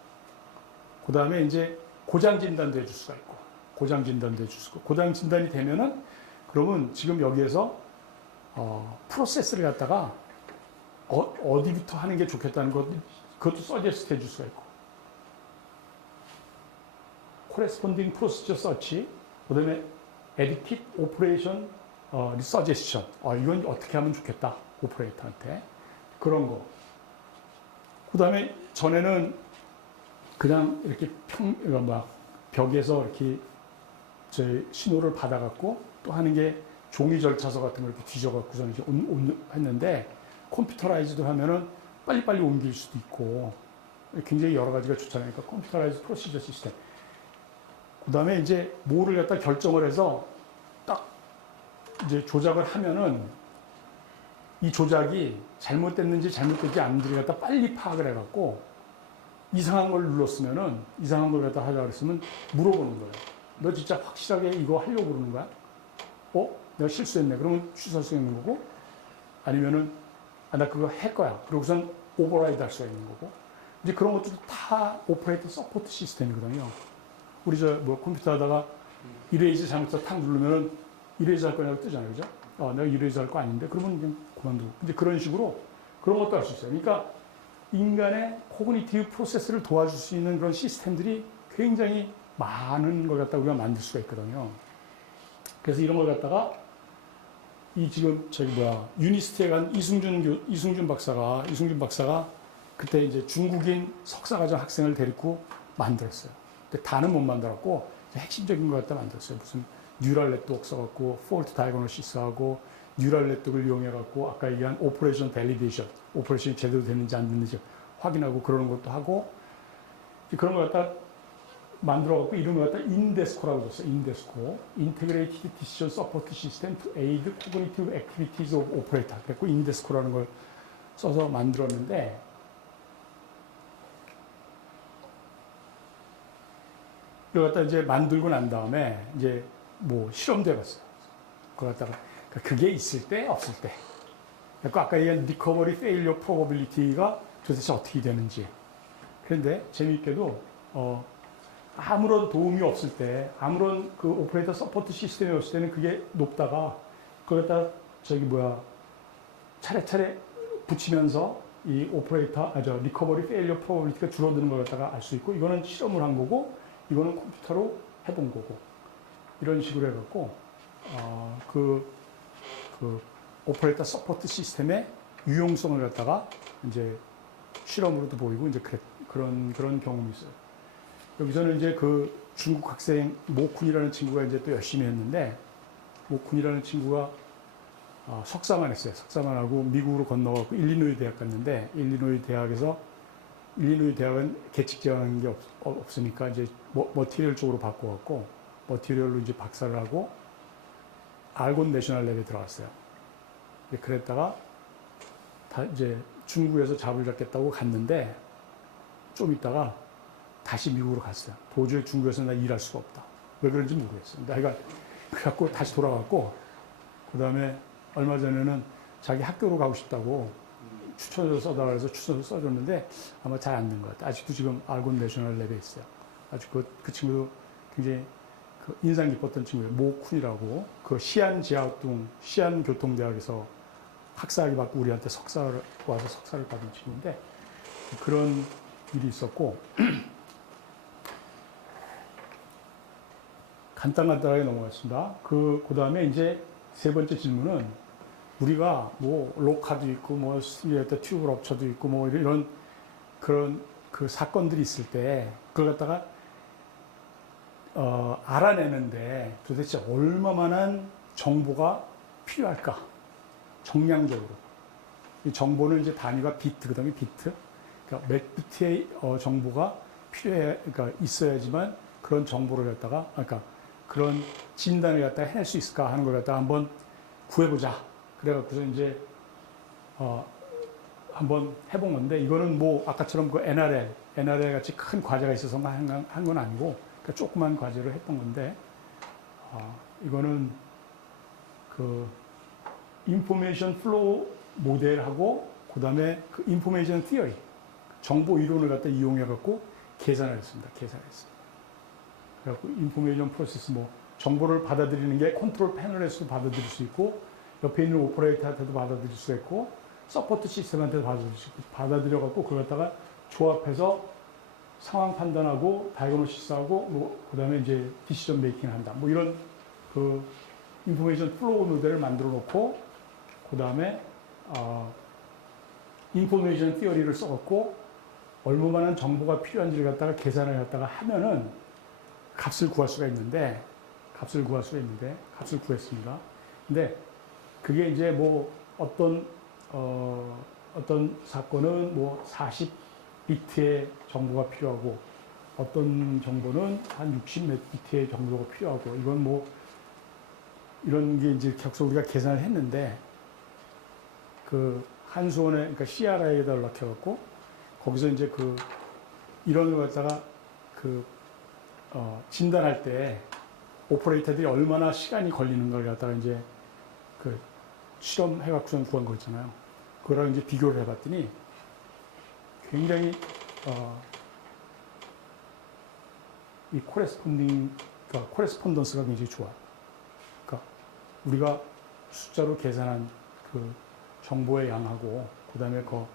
그 다음에 이제 고장 진단도 해줄 수가 있고 고장 진단도 해줄 수가 있고 고장 진단이 되면은 그러면 지금 여기에서 프로세스를 갖다가 어디부터 하는 게 좋겠다는 그것도 서제스트 해줄 수가 있고 corresponding procedure search 그 다음에 adequate operation suggestion 이건 어떻게 하면 좋겠다 오퍼레이터한테 그런 거 그 다음에 전에는 그냥 이렇게 벽에서 이렇게 신호를 받아갖고 또 하는 게 종이 절차서 같은 걸 이렇게 뒤져갖고서 이렇게 했는데 컴퓨터라이즈도 하면은 빨리빨리 옮길 수도 있고 굉장히 여러 가지가 좋잖아요. 그러니까 컴퓨터라이즈 프로시저 시스템. 그 다음에 이제 뭐를 갖다 결정을 해서 딱 이제 조작을 하면은 이 조작이 잘못됐는지 잘못되지 않는지를 갖다 빨리 파악을 해갖고 이상한 걸 눌렀으면은 이상한 걸 갖다 하자 그랬으면 물어보는 거예요. 너 진짜 확실하게 이거 하려고 그러는 거야? 내가 실수했네. 그러면 취소할 수 있는 거고 아니면은 나 그거 할 거야. 그러고선 오버라이드 할 수가 있는 거고 이제 그런 것들도 다 오퍼레이터 서포트 시스템이거든요. 우리 컴퓨터 하다가 이레이즈 잘못해서 탁 누르면은 이레이즈 할 거냐고 뜨잖아요. 그죠? 내가 이레이즈 할 거 아닌데 그러면 그냥 그만두고 이제 그런 식으로 그런 것도 할 수 있어요. 그러니까 인간의 코그니티브 프로세스를 도와줄 수 있는 그런 시스템들이 굉장히 많은 걸 갖다 우리가 만들 수가 있거든요. 그래서 이런 걸 갖다가 이 지금 유니스트에 간 이승준 박사가 그때 이제 중국인 석사과정 학생을 데리고 만들었어요. 근데 다는 못 만들었고 핵심적인 걸 갖다 만들었어요. 무슨 뉴럴 네트워크 써갖고 폴트 다이거노시스하고 뉴럴 네트워크를 이용해갖고 아까 얘기한 오퍼레이션 밸리데이션, 오퍼레이션이 제대로 되는지 안 되는지 확인하고 그러는 것도 하고 그런 걸 갖다 만들어갖고 이름을 갖다 인데스코라고 줬어요. 인데스코, Integrated Decision Support System to Aid Cognitive Activities of Operator. 그래갖고 인데스코라는 걸 써서 만들었는데 이걸 갖다 이제 만들고 난 다음에 이제 뭐 실험도 해봤어요. 그걸 갖다가 그게 있을 때 없을 때. 그러니까 아까 얘기한 리커버리 페일리어 프로버빌리티가 도대체 어떻게 되는지. 그런데 재미있게도 아무런 도움이 없을 때, 아무런 그 오퍼레이터 서포트 시스템이 없을 때는 그게 높다가 그걸 갖다 차례차례 붙이면서 이 리커버리 페일리어 프로버빌리티가 줄어드는 걸 갖다가 알 수 있고 이거는 실험을 한 거고 이거는 컴퓨터로 해본 거고 이런 식으로 해갖고 그 오퍼레이터 서포트 시스템의 유용성을 갖다가 이제 실험으로도 보이고 이제 그런 경험이 있어요. 여기서는 이제 그 중국 학생 모쿤이라는 친구가 이제 또 열심히 했는데 모쿤이라는 친구가 석사만 했어요. 석사만 하고 미국으로 건너가고 일리노이 대학 갔는데 일리노이 대학은 계측제하는 게 없으니까 이제 머티리얼 쪽으로 바꿔갖고 머티리얼로 이제 박사를 하고 알곤 내셔널 랩에 들어갔어요. 그랬다가 이제 중국에서 잡을 잡겠다고 갔는데 좀 있다가 다시 미국으로 갔어요. 도저히 중국에서 나 일할 수가 없다. 왜 그런지 모르겠어요. 그래갖고 다시 돌아갔고 그 다음에 얼마 전에는 자기 학교로 가고 싶다고 추천서 써달라 해서 추천서 써줬는데 아마 잘 안 된 것 같아요. 아직도 지금 알곤 내셔널 랩에 있어요. 아주 그 친구도 굉장히 인상 깊었던 친구예요. 모쿤이라고 그 시안교통대학에서 학사학위 받고 우리한테 석사를 받은 친구인데 그런 일이 있었고 간단하게 넘어갔습니다. 그 다음에 이제 세 번째 질문은 우리가 뭐 로카도 있고 뭐 스틸리에터 튜브 럽처도 있고 뭐 이런 그런 그 사건들이 있을 때 그걸 갖다가 알아내는데 도대체 얼마만한 정보가 필요할까? 정량적으로. 이 정보는 이제 단위가 비트, 그 다음에 비트. 그러니까 몇 비트의 정보가 그러니까 있어야지만 그런 정보를 갖다가, 그러니까 그런 진단을 갖다가 해낼 수 있을까 하는 걸 갖다가 한번 구해보자. 그래갖고서 이제, 한번 해본 건데, 이거는 뭐 아까처럼 그 NRL 같이 큰 과제가 있어서만 한 건 아니고, 그러니까 조그만 과제를 했던 건데, 이거는 그 인포메이션 플로우 모델하고 그다음에 그 인포메이션 티어리 정보 이론을 갖다 이용해 갖고 계산을 했습니다. 그래갖고 인포메이션 프로세스 뭐 정보를 받아들이는 게 컨트롤 패널에서도 받아들일 수 있고 옆에 있는 오퍼레이터한테도 받아들일 수 있고 서포트 시스템한테도 받아들여 갖고 그걸 갖다가 조합해서 상황 판단하고 다이그노시스하고 뭐 그다음에 이제 디시전 메이킹 한다. 뭐 이런 그 인포메이션 플로우 모델을 만들어 놓고 그다음에 인포메이션 티어리를 써갖고 얼마만한 정보가 필요한지를 갖다가 계산을 갖다가 하면은 값을 구할 수가 있는데 값을 구했습니다. 근데 그게 이제 뭐 어떤 사건은 뭐 40비트의 정보가 필요하고 어떤 정보는 한 60몇 비트의 정보가 필요하고 이건 뭐 이런 게 이제 격서 우리가 계산을 했는데 그 한수원에 그러니까 CRI에다 연락해갖고 거기서 이제 그 이런 걸 갖다가 그 진단할 때 오퍼레이터들이 얼마나 시간이 걸리는 걸 갖다가 이제 그 실험해갖고선 구한 거 있잖아요. 그거랑 이제 비교를 해봤더니 굉장히 이 코레스폰던스가 굉장히 좋아요. 그러니까 우리가 숫자로 계산한 그 정보의 양하고 그다음에 그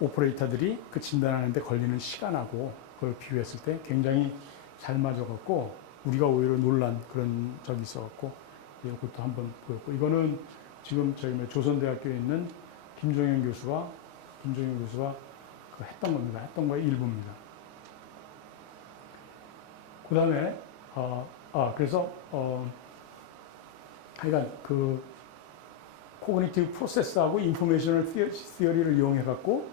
오퍼레이터들이 그 진단하는데 걸리는 시간하고 그걸 비교했을 때 굉장히 잘 맞아갖고 우리가 오히려 놀란 그런 적이 있어갖고 이것도 한번 보였고 이거는 지금 저희 조선대학교에 있는 김종현 교수가 그 했던 겁니다. 했던 거의 일부입니다. 그다음에 그래서 하여간 그 코그니티브 프로세스하고 인포메이셔널 시어리를 이용해 갖고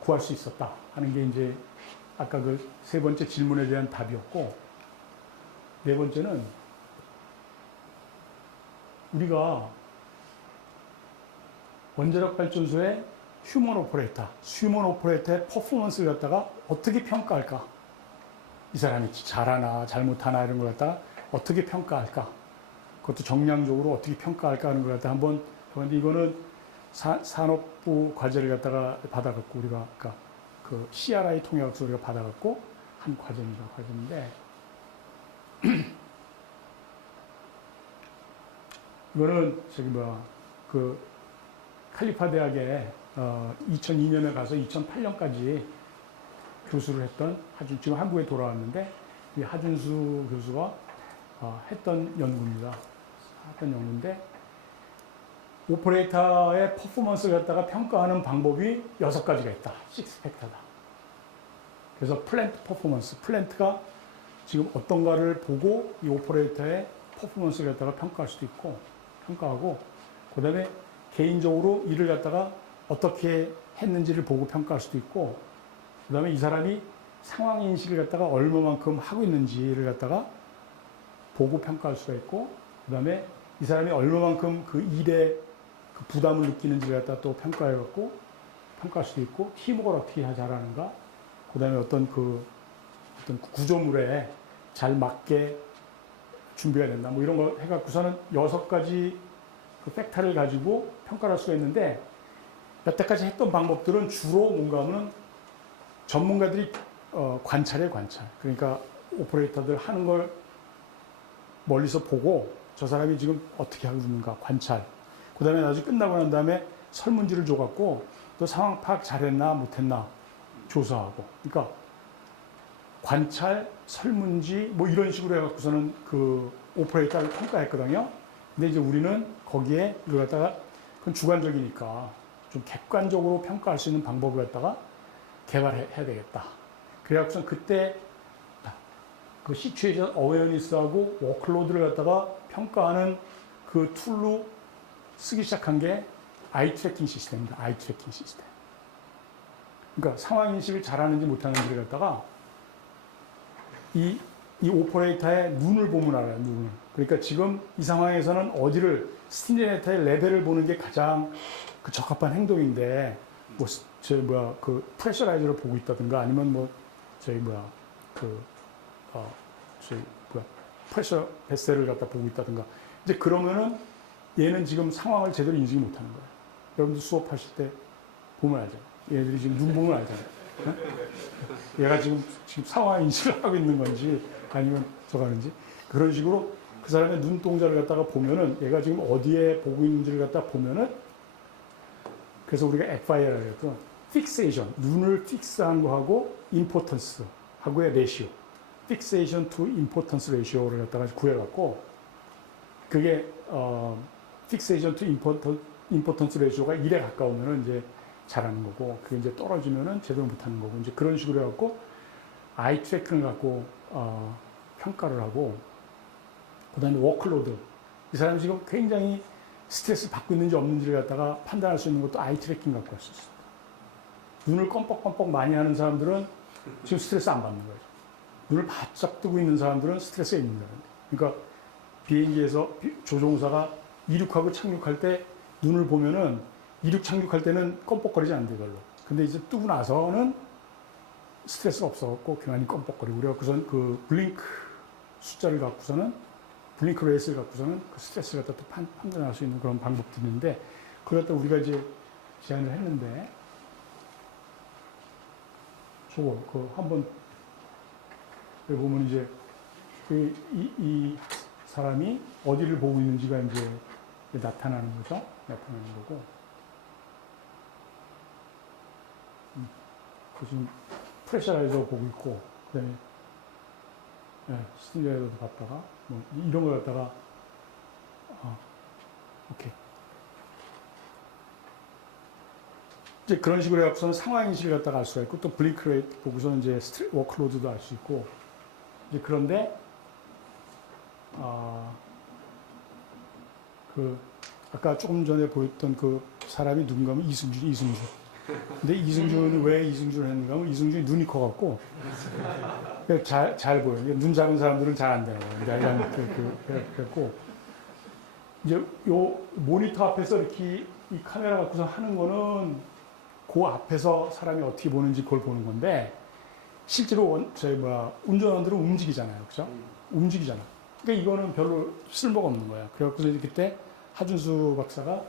구할 수 있었다 하는 게 이제 아까 그 세 번째 질문에 대한 답이었고 네 번째는 우리가 원자력 발전소의 휴먼 오퍼레이터의 퍼포먼스를 갖다가 어떻게 평가할까? 이 사람이 잘하나 잘못하나 이런 걸 갖다가 어떻게 평가할까? 그것도 정량적으로 어떻게 평가할까 하는 걸 갖다가 한번 해봤는데 이거는 산업부 과제를 갖다가 받아갖고 우리가 아까 그 CRI 통역서 우리가 받아갖고 한 과제인데 이거는 그 칼리파 대학에 2002년에 가서 2008년까지 교수를 했던 지금 한국에 돌아왔는데 이 하준수 교수가 했던 연구입니다. 했던 연구인데 오퍼레이터의 퍼포먼스를 갖다가 평가하는 방법이 6가지가 있다. 6팩터다. 그래서 플랜트 퍼포먼스, 플랜트가 지금 어떤가를 보고 이 오퍼레이터의 퍼포먼스를 갖다가 평가할 수도 있고 평가하고 그 다음에 개인적으로 일을 갖다가 어떻게 했는지를 보고 평가할 수도 있고 그 다음에 이 사람이 상황 인식을 갖다가 얼마만큼 하고 있는지를 갖다가 보고 평가할 수가 있고 그 다음에 이 사람이 얼마만큼 그 일에 그 부담을 느끼는지를 갖다가 또 평가해갖고 평가할 수도 있고 팀워크를 어떻게 잘하는가 그 다음에 어떤 구조물에 잘 맞게 준비가 된다 뭐 이런 거 해갖고서는 6가지 그 팩터를 가지고 평가를 할 수가 있는데 여태까지 했던 방법들은 주로 뭔가 하면 전문가들이 관찰. 그러니까 오퍼레이터들 하는 걸 멀리서 보고 저 사람이 지금 어떻게 하고 있는가 관찰. 그 다음에 나중에 끝나고 난 다음에 설문지를 줘갖고 또 상황 파악 잘했나 못했나 조사하고. 그러니까 관찰, 설문지 뭐 이런 식으로 해갖고서는 그 오퍼레이터를 평가했거든요. 근데 이제 우리는 거기에 이걸 갖다가 그건 주관적이니까 좀 객관적으로 평가할 수 있는 방법을 갖다가 개발해야 되겠다. 그래갖고선 그때 그 시츄에이션 어웨어니스하고 워크로드를 갖다가 평가하는 그 툴로 쓰기 시작한 게 아이 트래킹 시스템입니다. 아이 트래킹 시스템. 그러니까 상황 인식을 잘하는지 못하는지를 갖다가 이 오퍼레이터의 눈을 보면 알아요. 눈을. 그러니까 지금 이 상황에서는 어디를 스티레이터의 레벨을 보는 게 가장 그 적합한 행동인데 그 프레셔라이저를 보고 있다든가 아니면 프레셔 베셀을 갖다 보고 있다든가 이제 그러면은 얘는 지금 상황을 제대로 인식이 못하는 거예요. 여러분들 수업하실 때 보면 알잖아요. 얘들이 지금 눈 보면 알잖아요. 응? 얘가 지금 상황 인식을 하고 있는 건지 아니면 저거 하는지 그런 식으로 그 사람의 눈동자를 갖다가 보면은 얘가 지금 어디에 보고 있는지를 갖다 보면은 그래서 우리가 액파이어라고 해서 픽세이션, 눈을 픽스한 거하고 임포턴스 하고의 레시오 픽세이션 투 임포턴스 레시오를 갖다가 구해갖고 그게 픽세이션 투 임포턴스 레시오가 1에 가까우면은 이제 잘하는 거고 그게 이제 떨어지면은 제대로 못하는 거고 이제 그런 식으로 해갖고 아이 트래킹을 갖고 평가를 하고 그다음에 워크로드 이 사람이 지금 굉장히 스트레스 받고 있는지 없는지를 갖다가 판단할 수 있는 것도 아이 트래킹 갖고 할 수 있습니다. 눈을 껌뻑껌뻑 많이 하는 사람들은 지금 스트레스 안 받는 거예요. 눈을 바짝 뜨고 있는 사람들은 스트레스가 있는 거예요. 그러니까 비행기에서 조종사가 이륙하고 착륙할 때 눈을 보면은 이륙 착륙할 때는 껌뻑거리지 않는데 별로. 근데 이제 뜨고 나서는 스트레스가 없어갖고 괜히 껌뻑거리고 그래갖고선 그 블링크 숫자를 갖고서는 블링크 레이스를 갖고서는 그 스트레스를 갖다 또 판단할 수 있는 그런 방법도 있는데 그걸 갖다 우리가 이제 제안을 했는데 저거 그 한번 여기 보면 이제 이 사람이 어디를 보고 있는지가 이제 나타나는 거죠. 나타나는 거고 그 지금 프레셔라이저 보고 있고, 그다음에 스틸레이저도 봤다가 뭐 이런 걸 갖다가 오케이. 이제 그런 식으로 해서는 상황 인식을 갖다가 알 수가 있고 또 블링크 레이트 보고서는 이제 워크로드도 알 수 있고 이제 그런데 그 아까 조금 전에 보였던 그 사람이 누군가 하면 이승준. 근데 이승준은 왜 이승준을 했는가 하면 이승준이 눈이 커갖고 잘 보여요. 눈 작은 사람들은 잘 안 되는 거예요. 그랬고 이제 요 모니터 앞에서 이렇게 이 카메라 갖고서 하는 거는 그 앞에서 사람이 어떻게 보는지 그걸 보는 건데 실제로 운전원들은 움직이잖아요. 그죠? 움직이잖아. 그러니까 이거는 별로 쓸모가 없는 거야. 그래갖고 그때 하준수 박사가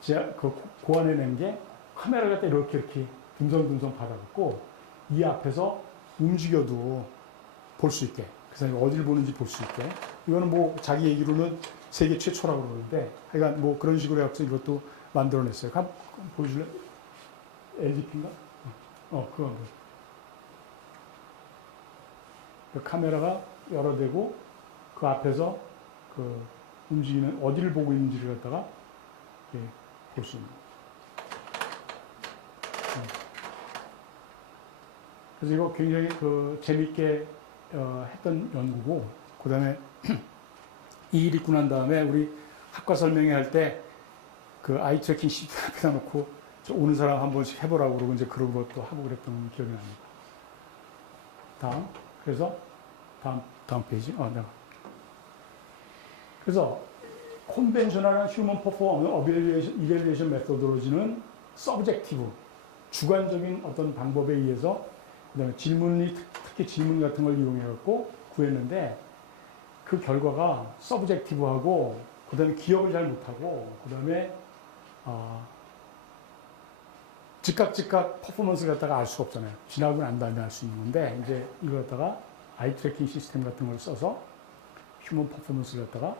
제가 그 고안해낸 게 카메라를 갖다 이렇게 듬성듬성 받아갖고 이 앞에서 움직여도 볼 수 있게. 그래서 어디를 보는지 볼 수 있게. 이거는 뭐 자기 얘기로는 세계 최초라고 그러는데 하여간 뭐 그런 식으로 해서 이것도 만들어냈어요. 한번 보여줄래? LGP인가? 그거 한번. 그 카메라가 여러 대고 그 앞에서 그 움직이는 어디를 보고 있는지를 갖다가 볼 수 있는. 그래서 이거 굉장히 그 재밌게 했던 연구고 그 다음에 이 일 있고 난 다음에 우리 학과 설명회 할 때 그 아이 트래킹 시트 앞에다 놓고 오는 사람 한 번씩 해보라고 그러고 이제 그런 것도 하고 그랬던 기억이 납니다. 다음. 그래서 다음 페이지. 내가. 그래서 컨벤셔널한 휴먼 퍼포먼스 이밸리에이션 메소돌로지는 서브젝티브 주관적인 어떤 방법에 의해서 그다음에 특히 질문 같은 걸 이용해 갖고 구했는데 그 결과가 서브젝티브하고 그다음에 기억을 잘 못하고 그다음에 즉각 퍼포먼스 갖다가 알 수가 없잖아요. 지나고 난 다음에 알 수 있는 건데 이제 이걸 갖다가 아이 트래킹 시스템 같은 걸 써서 휴먼 퍼포먼스를 갖다가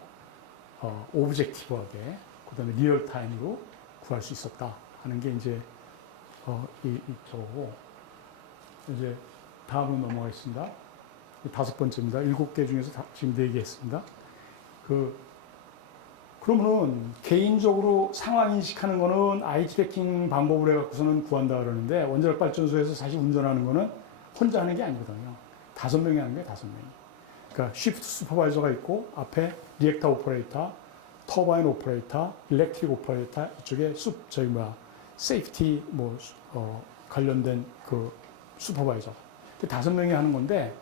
오브젝티브하게 그다음에 리얼 타임으로 구할 수 있었다 하는 게 이제 저거고 이제 다음으로 넘어가겠습니다. 5번째입니다. 7개 중에서 지금 4개 했습니다. 그러면은 개인적으로 상황 인식하는 거는 아이 트래킹 방법을 해갖고서는 구한다 그러는데 원자력 발전소에서 사실 운전하는 거는 혼자 하는 게 아니거든요. 5명이 하는 거예요, 5명이. 그러니까 쉬프트 슈퍼바이저가 있고 앞에 리액터 오퍼레이터, 터바인 오퍼레이터, 일렉트릭 오퍼레이터 이쪽에 세이프티 관련된 그 슈퍼바이저. 5명이 하는 건데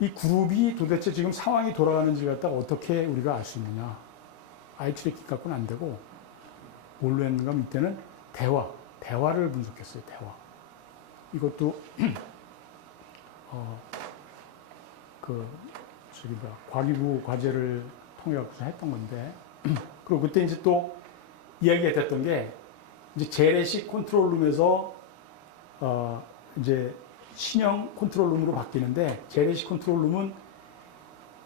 이 그룹이 도대체 지금 상황이 돌아가는지 갖다가 어떻게 우리가 알 수 있느냐. 아이 트래킹 갖고는 안 되고 뭘로 했는가 하면 이때는 대화를 분석했어요. 대화. 이것도 과기부 과제를 통해 갖고서 했던 건데 그리고 그때 이제 또 이야기가 됐던 게 이제 재래식 컨트롤룸에서 이제 신형 컨트롤룸으로 바뀌는데 재래식 컨트롤룸은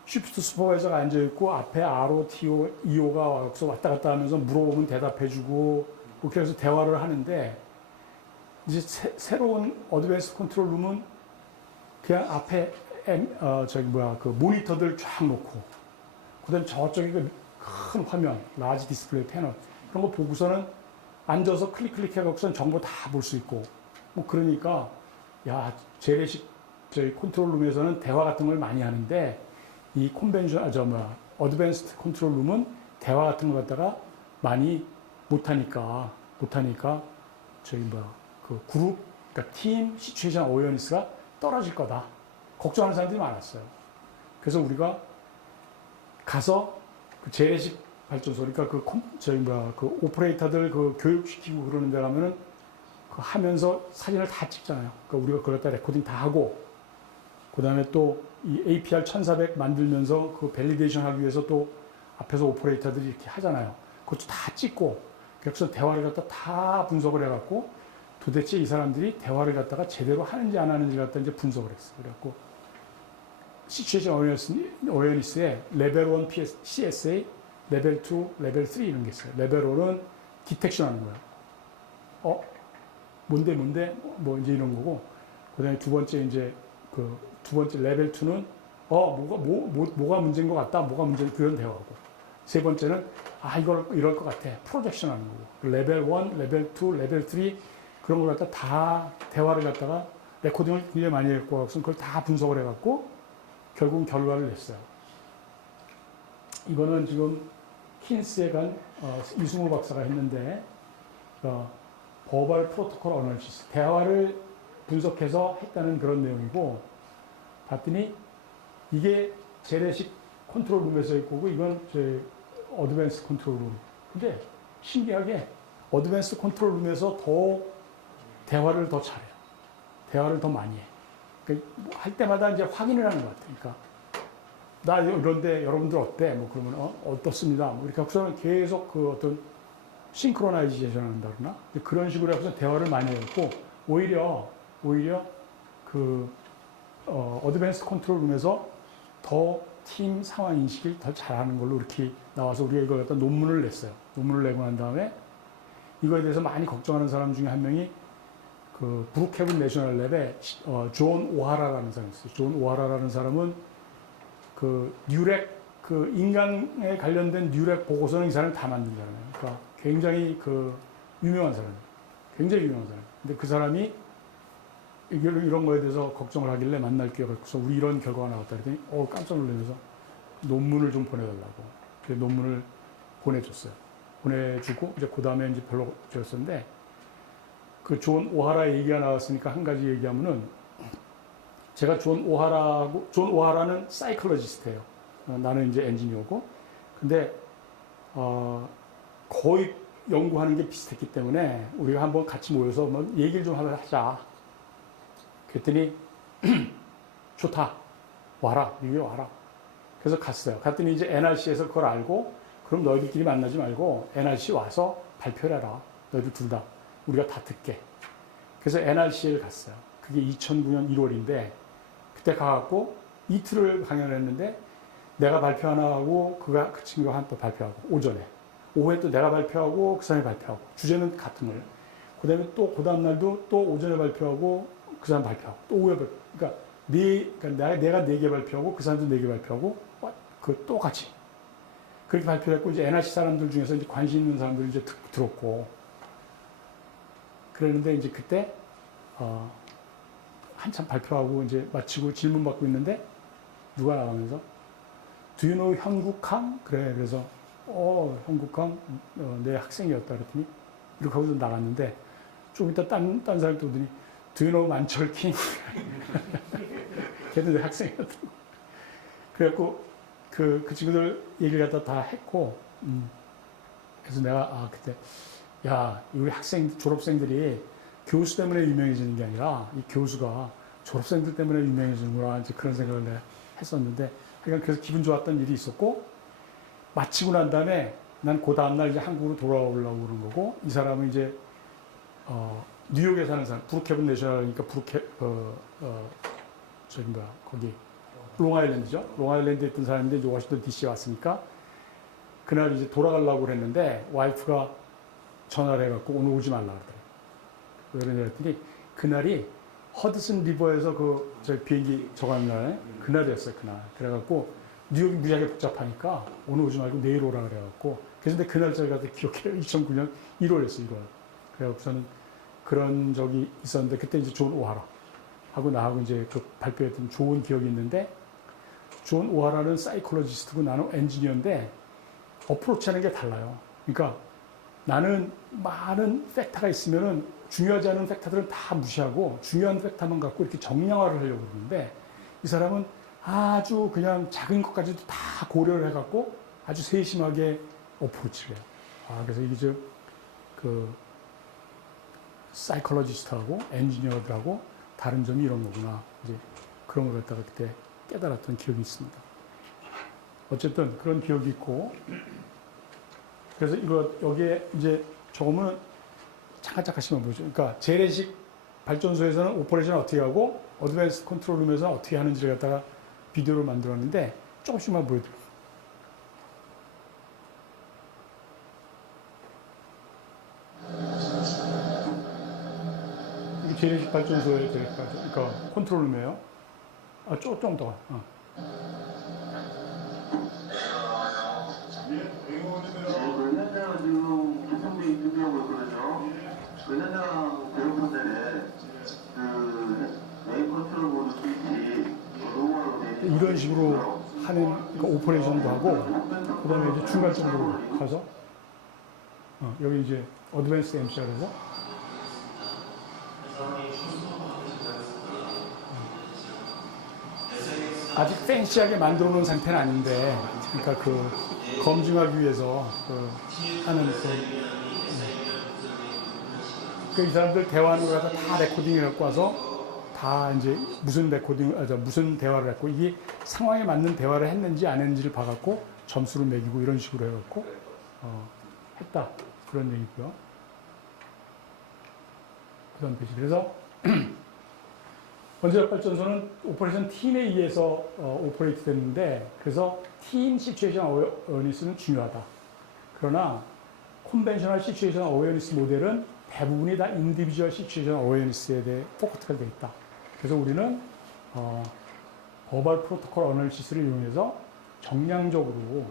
쉬프트 슈퍼바이저가 앉아있고 앞에 RO, TO, EO가 와서 왔다 갔다 하면서 물어보면 대답해주고 그렇게 해서 대화를 하는데 이제 새로운 어드밴스 컨트롤룸은 그냥 앞에 그 모니터들 쫙 놓고 그다음 저쪽에 큰 화면, 라지 디스플레이 패널 그런 거 보고서는 앉아서 클릭해갖고서는 정보 다 볼 수 있고 뭐 그러니까 야 재래식 저희 컨트롤룸에서는 대화 같은 걸 많이 하는데 이 어드밴스드 컨트롤룸은 대화 같은 거 갖다가 많이 못하니까 그 그룹, 그러니까 팀 시츄에이션 어웨어니스가 떨어질 거다. 걱정하는 사람들이 많았어요. 그래서 우리가 가서 그 재래식 발전소, 그러니까 그 오퍼레이터들 그 교육시키고 그러는 데 가면은 그 하면서 사진을 다 찍잖아요. 그러니까 우리가 그걸 갖다 레코딩 다 하고, 그 다음에 또 이 APR 1400 만들면서 그 밸리데이션 하기 위해서 또 앞에서 오퍼레이터들이 이렇게 하잖아요. 그것도 다 찍고, 그래서 대화를 갖다 다 분석을 해갖고 도대체 이 사람들이 대화를 갖다가 제대로 하는지 안 하는지 갖다 이제 분석을 했어요. 그래갖고 시츄에이션 어웨어니스에 레벨 1 CSA, 레벨 2, 레벨 3 이런 게 있어요. 레벨 1은 디텍션 하는 거예요. 뭔데 뭐 이제 이런 거고 그다음에 두 번째 이제 그 두 번째 레벨 2는 뭐가 문제인 것 같다 뭐가 문제 그런 대화고 세 번째는 이럴 것 같아 프로젝션 하는 거고 레벨 1, 레벨 2, 레벨 3 그런 걸 갖다 다 대화를 갖다가 레코딩을 굉장히 많이 했고 그걸 다 분석을 해갖고 결국 결과를 냈어요. 이거는 지금 킨스에 간 이승우 박사가 했는데 버벌 프로토콜 어널리시스 대화를 분석해서 했다는 그런 내용이고 봤더니 이게 재래식 컨트롤 룸에서의 거고 이건 어드밴스 컨트롤 룸. 근데 신기하게 어드밴스 컨트롤 룸에서 더 대화를 더 잘해요. 대화를 더 많이 해. 그러니까 할 때마다 이제 확인을 하는 것 같아요. 그러니까 나 이런데 여러분들 어때? 뭐 그러면 어떻습니다. 뭐 이렇게 하고서는 계속 그 어떤 싱크로나이제이션 한다 그러나 그런 식으로 해서 대화를 많이 했고 오히려 그 어드밴스 컨트롤 룸에서 더 팀 상황 인식을 더 잘하는 걸로 이렇게 나와서 우리가 이걸 갖다 논문을 냈어요. 논문을 내고 난 다음에 이거에 대해서 많이 걱정하는 사람 중에 한 명이 그 브룩헤븐 내셔널 랩에 존 오하라라는 사람이 있어요. 존 오하라라는 사람은 그 뉴렉 그 인간에 관련된 뉴렉 보고서는 이 사람이 다 만든 사람이에요. 그러니까 굉장히 그 유명한 사람이에요. 굉장히 유명한 사람. 근데 그 사람이 이런 거에 대해서 걱정을 하길래 만날 기회가 있어서 우리 이런 결과가 나왔다 그랬더니 깜짝 놀라면서 논문을 좀 보내달라고. 그 논문을 보내줬어요. 보내주고 이제 그 다음에 이제 별로 저였었는데 그 존 오하라 얘기가 나왔으니까 한 가지 얘기하면은 제가 존 오하라는 사이클러지스트예요. 나는 이제 엔지니어고 근데 거의 연구하는 게 비슷했기 때문에 우리가 한번 같이 모여서 뭐 얘기를 좀 하자. 그랬더니 좋다. 와라. 미국에 와라. 그래서 갔어요. 갔더니 이제 NRC에서 그걸 알고 그럼 너희들끼리 만나지 말고 NRC 와서 발표를 해라. 너희들 둘 다. 우리가 다 듣게. 그래서 NRC를 갔어요. 그게 2009년 1월인데 그때 가갖고 이틀을 강연을 했는데 내가 발표 하나 하고 그 친구가 한 또 발표하고 오전에. 오후에 또 내가 발표하고 그 사람이 발표하고 주제는 같은 거예요. 그 다음에 또 그 다음 날도 또 오전에 발표하고 그 사람 발표하고 또 오후에 발표. 그러니까 내가 4개 발표하고 그 사람도 4개 발표하고 그 또 같이 그렇게 발표했고 이제 NRC 사람들 중에서 이제 관심 있는 사람들이 이제 들었고 그랬는데 이제 그때 한참 발표하고 이제 마치고 질문 받고 있는데 누가 나가면서 Do you know 형국항? 그래. 그래서 형국항 내 학생이었다 그랬더니 이렇게 하고서 나갔는데 좀 이따 딴 사람이 또 오더니 Do you know 만철킹? 걔도 내 학생이었다고. 그래갖고 그 친구들 얘기를 갖다 다 했고 그래서 내가 그때 야 우리 졸업생들이 교수 때문에 유명해지는 게 아니라 이 교수가 졸업생들 때문에 유명해지는구나 이제 그런 생각을 내가 했었는데 그러니까 그래서 기분 좋았던 일이 있었고 마치고 난 다음에 난 그 다음날 이제 한국으로 돌아오려고 그런 거고 이 사람은 이제 뉴욕에 사는 사람 브룩헤븐 내셔널이니까 거기 롱아일랜드죠. 롱아일랜드에 있던 사람인데 이제 워싱턴 DC에 왔으니까 그날 이제 돌아가려고 그랬는데 와이프가 전화를 해갖고 오늘 오지 말라 그러더라고요. 왜 그러냐 했더니 그날이 허드슨 리버에서 저 비행기 저가는 날 그날이었어요. 그날. 그래갖고 뉴욕이 무지하게 복잡하니까 오늘 오지 말고 내일 오라 그래갖고 그래서 그날 저희가 기억해요. 2009년 1월이었어요. 1월. 그래갖고서는 그런 적이 있었는데 그때 이제 존 오하라 하고 나하고 이제 그 발표했던 좋은 기억이 있는데 존 오하라는 사이콜로지스트고 나는 엔지니어인데 어프로치하는 게 달라요. 그러니까 나는 많은 팩터가 있으면은 중요하지 않은 팩터들은 다 무시하고 중요한 팩터만 갖고 이렇게 정량화를 하려고 그러는데 이 사람은 아주 그냥 작은 것까지도 다 고려를 해갖고 아주 세심하게 어프로치를 해요. 그래서 이게 그 사이콜로지스트하고 엔지니어들하고 다른 점이 이런 거구나. 이제 그런 걸 갖다가 그때 깨달았던 기억이 있습니다. 어쨌든 그런 기억이 있고 그래서 여기에 이제 조금은 잠깐씩만 보죠. 그러니까 재래식 발전소에서는 오퍼레이션을 어떻게 하고 어드밴스 컨트롤룸에서는 어떻게 하는지를 갖다가 비디오를 만들었는데 조금씩만 보여드릴게요. 재래식 발전소에 그러니까 컨트롤룸이에요. 조금 더. 그 현장은 지금 구성돼 있는 거거든요. 그 현장 배우분들의 그 메인 컨트롤 보드 스위치 로고로 돼 있는 이런 식으로 하는 그러니까 오퍼레이션도 하고 그다음에 이제 중간적으로 가서 여기 이제 어드밴스 MCR에서 아직 팬시하게 만들어 놓은 상태는 아닌데 그러니까 그 검증하기 위해서 하는 이 사람들 대화하는 거 갖다 다 레코딩을 갖고 와서 다 이제 무슨 무슨 대화를 했고 이게 상황에 맞는 대화를 했는지 안 했는지를 봐갖고 점수를 매기고 이런 식으로 해갖고 했다 그런 얘기고요. 그다음 페이지. 그래서 원자력 발전소는 오퍼레이션 팀에 의해서 오퍼레이트 됐는데 그래서 팀 시츄에이션 어웨어니스는 중요하다. 그러나 컨벤셔널 시츄에이션 어웨어니스 모델은 대부분이 다 인디비주얼 시츄에이션 어웨어니스에 대해 포커스가 되어 있다. 그래서 우리는 버벌 프로토콜 어널리시스를 이용해서 정량적으로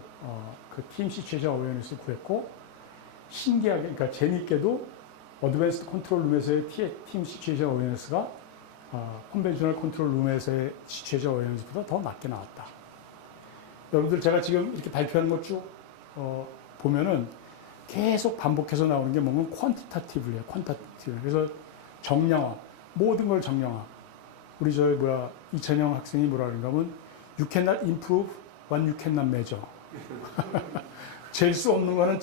그 팀 시츄에이션 어웨어니스를 구했고 신기하게 그러니까 재미있게도 어드밴스드 컨트롤 룸에서의 팀 시츄에이션 어웨어니스가 컨벤셔널 컨트롤 룸에서의 시츄에이션 어웨어니스보다 더 낮게 나왔다. 여러분들 제가 지금 이렇게 발표하는 것 쭉 보면은 계속 반복해서 나오는 게 뭐냐면 퀀티타티브예요. 퀀티타티브. 그래서 정량화. 모든 걸 정량화. 우리 이찬영 학생이 뭐라 그런가 하면 You cannot improve what you cannot measure. 잴 수 없는 거는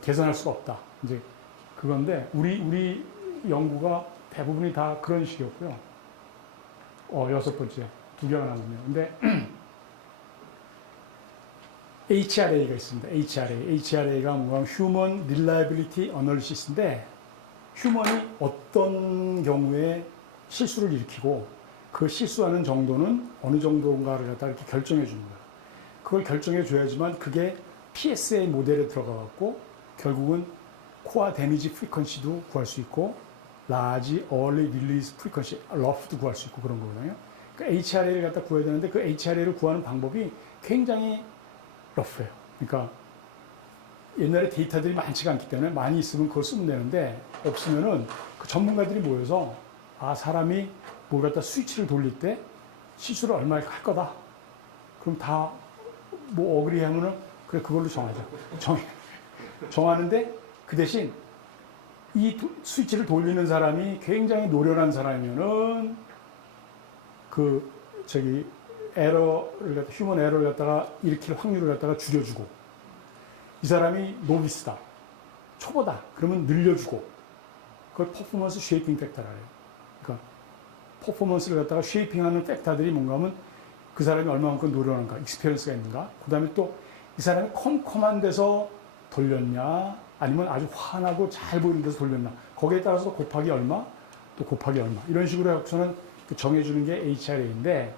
계산할 수가 없다. 이제 그건데 우리 연구가 대부분이 다 그런 식이었고요. 6번째. 2개가 남았네요. 근데 HRA가 있습니다. HRA가 뭔가 Human Reliability Analysis인데 휴먼이 어떤 경우에 실수를 일으키고 그 실수하는 정도는 어느 정도인가를 갖다 이렇게 결정해 주는 거예요. 그걸 결정해 줘야지만 그게 PSA 모델에 들어가 갖고 결국은 코어 데미지 프리퀀시도 구할 수 있고 라지 얼리 릴리즈 프리퀀시 러프도 구할 수 있고 그런 거거든요. 그러니까 HRA를 갖다 구해야 되는데 그 HRA를 구하는 방법이 굉장히 러프해요. 그러니까 옛날에 데이터들이 많지가 않기 때문에 많이 있으면 그걸 쓰면 되는데 없으면은 그 전문가들이 모여서 사람이 뭘 갖다 스위치를 돌릴 때 실수를 얼마 할 거다. 그럼 다 뭐 어그리 하면은 그래 그걸로 정하자. 정하는데 그 대신 이 스위치를 돌리는 사람이 굉장히 노련한 사람이면은 에러를 휴먼 에러를 갖다가 일으킬 확률을 갖다가 줄여주고 이 사람이 노비스다, 초보다 그러면 늘려주고 그걸 퍼포먼스 쉐이핑 팩터라 해요. 그러니까 퍼포먼스를 갖다가 쉐이핑하는 팩터들이 뭔가 하면 그 사람이 얼마만큼 노련한가, 익스피리언스가 있는가, 그 다음에 또 이 사람이 컴컴한 데서 돌렸냐 아니면 아주 환하고 잘 보이는 데서 돌렸나 거기에 따라서 곱하기 얼마, 또 곱하기 얼마 이런 식으로 해서는 정해주는 게 HRA인데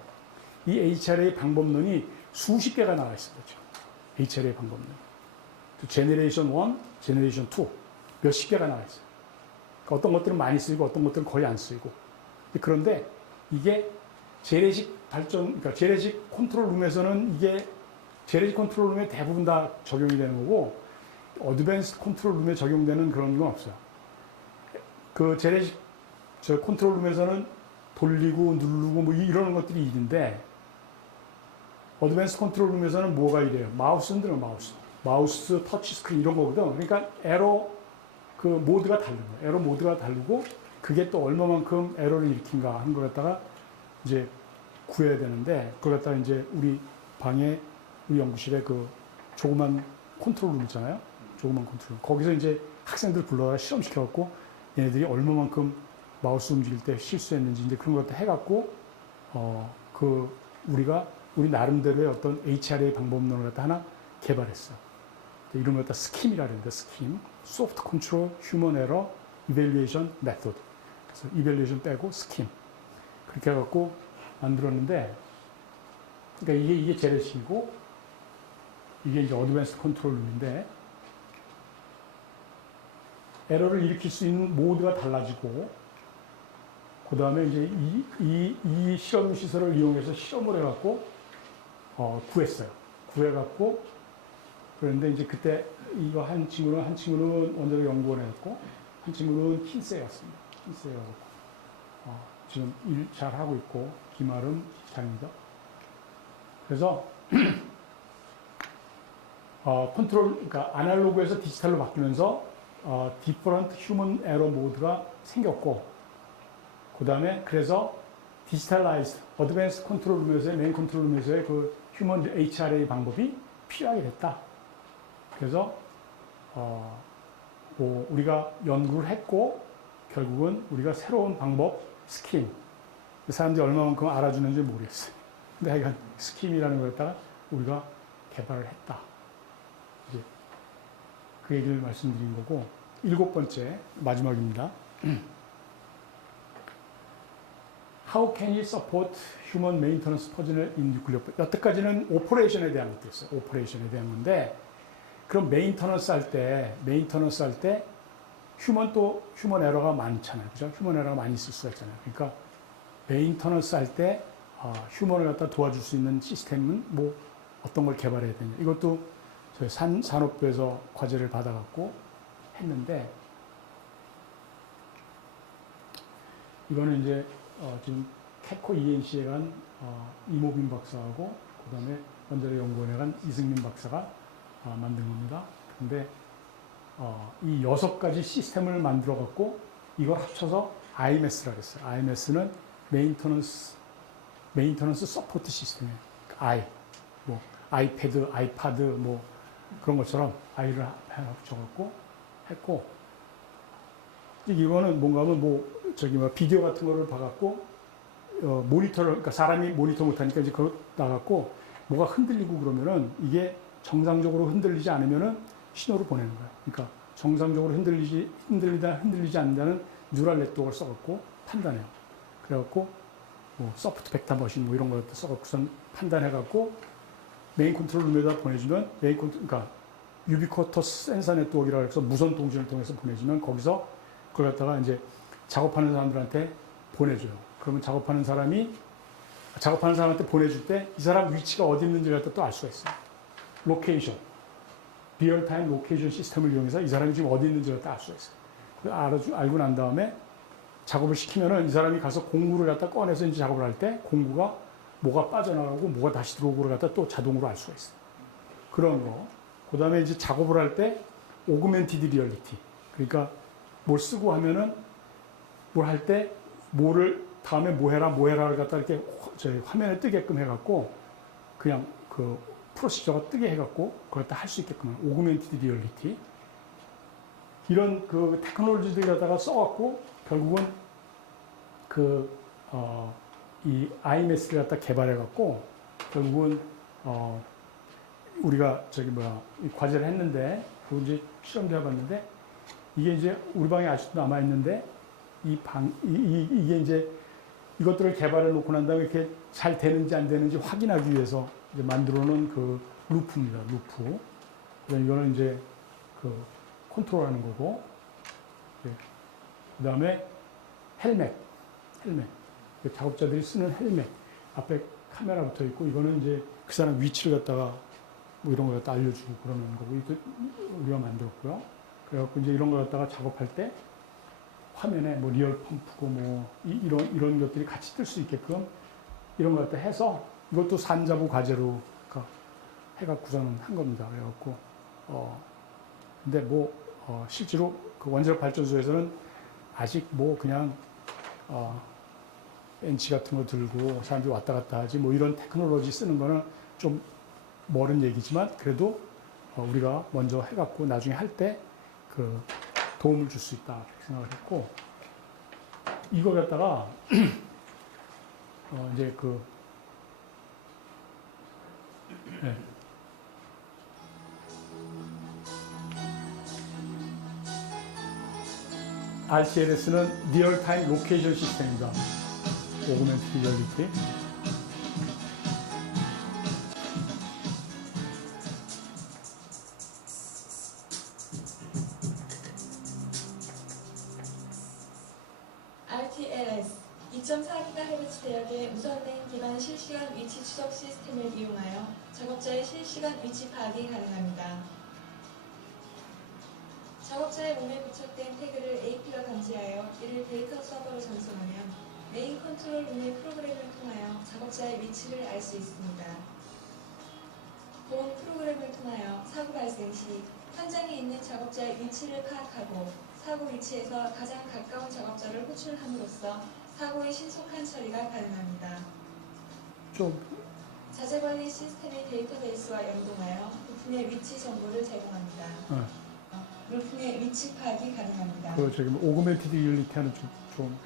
이 HRA 방법론이 수십 개가 나와 있습니다. HRA 방법론. 제너레이션 1, 제너레이션 2 몇십 개가 나와 있어요. 그러니까 어떤 것들은 많이 쓰이고 어떤 것들은 거의 안 쓰이고. 그런데 이게 그러니까 재래식 컨트롤룸에서는 이게 재래식 컨트롤룸에 대부분 다 적용이 되는 거고 어드밴스 컨트롤룸에 적용되는 그런 건 없어요. 그 재래식 컨트롤룸에서는 돌리고 누르고 뭐 이러는 것들이 있는데 어드밴스 컨트롤룸에서는 뭐가 이래요? 마우스는 들어 마우스, 터치 스크린 이런 거거든. 그러니까 에러 그 모드가 다른 거예요. 에러 모드가 다르고 그게 또 얼마만큼 에러를 일으킨가 하는 걸 갖다가 이제 구해야 되는데 그걸 갖다가 이제 우리 방에 우리 연구실에 그 조그만 컨트롤룸 있잖아요. 조그만 컨트롤룸. 거기서 이제 학생들 불러다 실험시켜갖고 얘네들이 얼마만큼 마우스 움직일 때 실수했는지 이제 그런 것도 해갖고 우리 나름대로의 어떤 HRA 방법론을 갖다 하나 개발했어. 이런 걸 갖다 스킴이라 그러는데 스킴, 소프트 컨트롤 휴먼 에러 이벨리에이션 메소드. 그래서 이벨리에이션 빼고 스킴 그렇게 해갖고 만들었는데, 그러니까 이게 재래식이고 이게 이제 어드밴스 컨트롤룸인데 에러를 일으킬 수 있는 모드가 달라지고, 그 다음에 이제 이 실험 시설을 이용해서 실험을 해갖고, 구했어요. 구해갖고, 그런데 이제 그때 이거 한 친구는 원자력 연구원에 갔고, 한 친구는 킨스에 갔습니다. 킨스에 가고, 지금 일 잘 하고 있고, 김아름 장입니다. 그래서, 컨트롤, 그러니까 아날로그에서 디지털로 바뀌면서, 디퍼런트 휴먼 에러 모드가 생겼고, 그 다음에 그래서 디지털라이즈, 어드밴스 컨트롤 룸에서의 메인 컨트롤 룸에서의 그 휴먼 HRA 방법이 필요하게 됐다. 그래서 우리가 연구를 했고 결국은 우리가 새로운 방법, 스킴, 사람들이 얼마만큼 알아주는지 모르겠어요. 근데 하여간 스킴이라는 걸 갖다가 우리가 개발을 했다. 이제 그 얘기를 말씀드린 거고, 7번째 마지막입니다. How can it support human maintenance personnel in nuclear? 여태까지는 오퍼레이션에 대한 것도였어요. 오퍼레이션에 대한 건데, 그럼 메인터넌스 할 때 휴먼 에러가 많잖아요. 그죠? 휴먼 에러가 많이 있을 수가 있잖아요. 그러니까 메인터넌스 할 때 휴먼을 갖다 도와줄 수 있는 시스템은 뭐 어떤 걸 개발해야 되냐. 이것도 저희 산업부에서 과제를 받아갖고 했는데, 이거는 이제 지금 캐코 ENC에 간 이모빈 박사하고 그 다음에 원자력 연구원에 간 이승민 박사가 만든 겁니다. 근데 이 6가지 시스템을 만들어 갖고 이걸 합쳐서 IMS라고 했어요. IMS는 메인터넌스 서포트 시스템이에요. 뭐 아이패드, 아이파드 뭐 그런 것처럼 I를 합쳐갖고 했고, 이거는 뭔가 하면 비디오 같은 거를 봐갖고 모니터를, 그러니까 사람이 모니터 못하니까 이제 그거 나갔고 뭐가 흔들리고 그러면은 이게 정상적으로 흔들리지 않으면은 신호를 보내는 거예요. 그러니까 정상적으로 흔들리지 않는다는 뉴럴 네트워크를 써갖고 판단해요. 그래갖고 뭐 소프트 벡터 머신 뭐 이런 걸 써갖고선 판단해갖고 메인 컨트롤 룸에다 보내주면 그러니까 유비쿼터스 센서 네트워크라고 해서 무선 통신을 통해서 보내주면 거기서 그걸 갖다가 이제 작업하는 사람들한테 보내줘요. 그러면 작업하는 사람한테 보내줄 때 이 사람 위치가 어디 있는지를 또 알 수가 있어요. 로케이션, 리얼타임 로케이션 시스템을 이용해서 이 사람이 지금 어디 있는지를 알 수가 있어요. 알고 난 다음에 작업을 시키면은 이 사람이 가서 공구를 갖다 꺼내서 이제 작업을 할 때 공구가 뭐가 빠져나가고 뭐가 다시 들어오고를 갖다 또 자동으로 알 수가 있어요. 그런 거. 그 다음에 이제 작업을 할 때 오그멘티드 리얼리티. 그러니까 뭘 쓰고 하면은 뭘 할 때 뭐를 다음에 뭐 해라를 갖다 이렇게 저희 화면에 뜨게끔 해갖고 그냥 그 프로시저가 뜨게 해갖고 그걸 다 할 수 있게끔 하는 오그멘티드 리얼리티. 이런 그 테크놀로지들 갖다가 써갖고 결국은 이 IMS를 갖다 개발해갖고 결국은 우리가 이 과제를 했는데 그거 이제 실험도 해봤는데 이게 이제 우리 방에 아직도 남아있는데 이게 이제 이것들을 개발해 놓고 난 다음에 이렇게 잘 되는지 안 되는지 확인하기 위해서 이제 만들어 놓은 그 루프입니다. 루프. 이거는 이제 그 컨트롤하는 거고, 그 다음에 헬멧. 작업자들이 쓰는 헬멧. 앞에 카메라 붙어 있고, 이거는 이제 그 사람 위치를 갖다가 뭐 이런 걸 갖다 알려주고 그러는 거고, 이것도 우리가 만들었고요. 그래갖고 이제 이런 걸 갖다가 작업할 때 화면에 뭐 리얼 펌프고 뭐 이런 것들이 같이 뜰 수 있게끔 이런 걸 갖다 해서 이것도 산자부 과제로 해갖고서는 한 겁니다. 그래갖고 근데 실제로 그 원자력 발전소에서는 아직 그냥 벤치 같은 거 들고 사람들이 왔다 갔다 하지 뭐 이런 테크놀로지 쓰는 거는 좀 멀은 얘기지만 그래도 우리가 먼저 해갖고 나중에 할 때 그 도움을 줄 수 있다 이렇게 생각을 했고, 이거 갖다가 이제 RTLS는 리얼타임 로케이션 시스템입니다. 오그멘티드 리얼리티. 2.4GHz 대역의 무선레인 기반 실시간 위치 추적 시스템을 이용하여 작업자의 실시간 위치 파악이 가능합니다. 작업자의 몸에 부착된 태그를 AP가 감지하여 이를 데이터 서버로 전송하면 메인 컨트롤 룸의 프로그램을 통하여 작업자의 위치를 알 수 있습니다. 본 프로그램을 통하여 사고 발생 시 현장에 있는 작업자의 위치를 파악하고 사고 위치에서 가장 가까운 작업자를 호출함으로써 사고의 신속한 처리가 가능합니다. 좀 자재관리 시스템의 데이터베이스와 연동하여 부품의 위치 정보를 제공합니다. 물품의 위치 파악이 가능합니다. 그 저기 오그멘티드 리얼리티하는 좀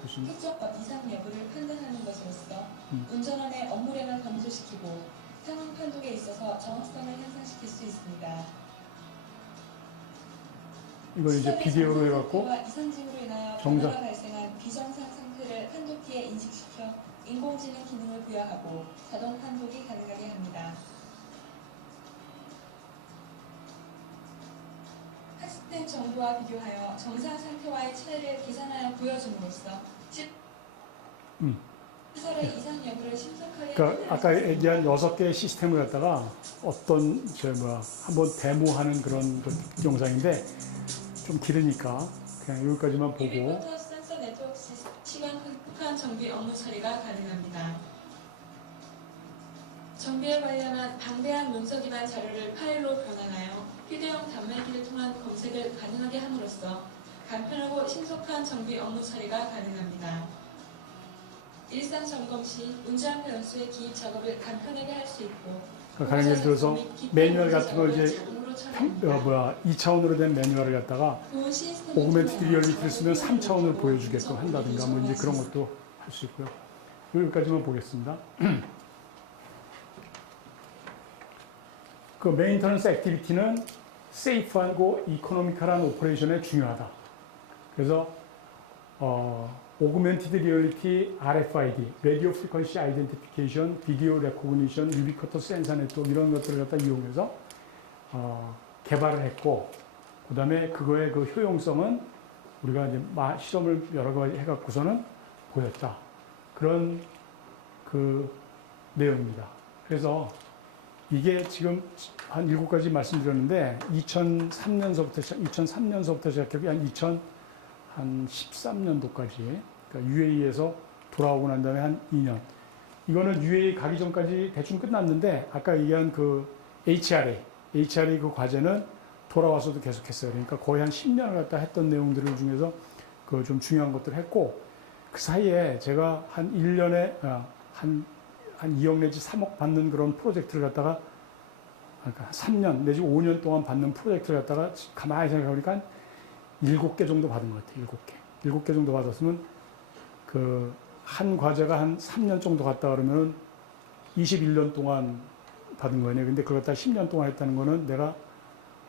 무슨 특정법 이상 여부를 판단하는 것으로서 운전원의 업무량을 감소시키고 상황 판독에 있어서 정확성을 향상시킬 수 있습니다. 이거 이제 비디오로 해갖고 이상 징후로 인하여 정상. 변화가 발생한 비정상 상태를 판독기에 인식시켜 인공지능 기능을 부여하고 자동 판독이 가능하게 합니다. 학습된 정보와 비교하여 정상 상태와의 차이를 계산하여 보여줌으로써 시설의 이상 여부를 신속하게 그러니까 아까 얘기한 6개의 시스템을 갖다가 어떤 한번 데모하는 그런 그 영상인데 좀 길으니까 그냥 여기까지만 보고 유비쿼터 센서 네트워크 시간 흡한 정비 업무 처리가 가능합니다. 정비에 관련한 방대한 문서 기반 자료를 파일로 변환하여 휴대용 단말기를 통한 검색을 가능하게 함으로써 간편하고 신속한 정비 업무 처리가 가능합니다. 일상 점검 시 운전 변수의 기입 작업을 간편하게 할 수 있고 가령 예를 들어서 매뉴얼 같은 걸 이제 2차원으로 된 매뉴얼을 갖다가 오그멘티드 리얼리티를 쓰면 3차원으로 보여주게끔 한다든가 뭐 이제 그런 것도 할 수 있고요. 여기까지만 보겠습니다. 그 메인터넌스 액티비티는 세이프하고 이코노미컬한 오퍼레이션에 중요하다. 그래서 오그멘티드 리얼리티, RFID, 라디오 프리퀀시 아이덴티피케이션, 비디오 레코그니션, 유비쿼터 센서 네트워크 이런 것들을 갖다 이용해서 개발을 했고, 그 다음에 그거의 그 효용성은 우리가 이제 실험을 여러 가지 해갖고서는 보였다. 그런 그 내용입니다. 그래서 이게 지금 한 7가지 말씀드렸는데 2003년서부터 시작해서 한 2013년도까지 그러니까 UAE에서 돌아오고 난 다음에 한 2년. 이거는 UAE 가기 전까지 대충 끝났는데 아까 얘기한 그 HRA 그 과제는 돌아와서도 계속했어요. 그러니까 거의 한 10년을 갖다 했던 내용들을 중에서 그 좀 중요한 것들을 했고 그 사이에 제가 한 1년에 한 2억 내지 3억 받는 그런 프로젝트를 갖다가 그러니까 3년 내지 5년 동안 받는 프로젝트를 갖다가 가만히 생각해보니까 7개 정도 받은 것 같아요. 7개 정도 받았으면 그 한 과제가 한 3년 정도 갔다 그러면 21년 동안 받은 거네요. 근데 그걸 갖다 10년 동안 했다는 거는 내가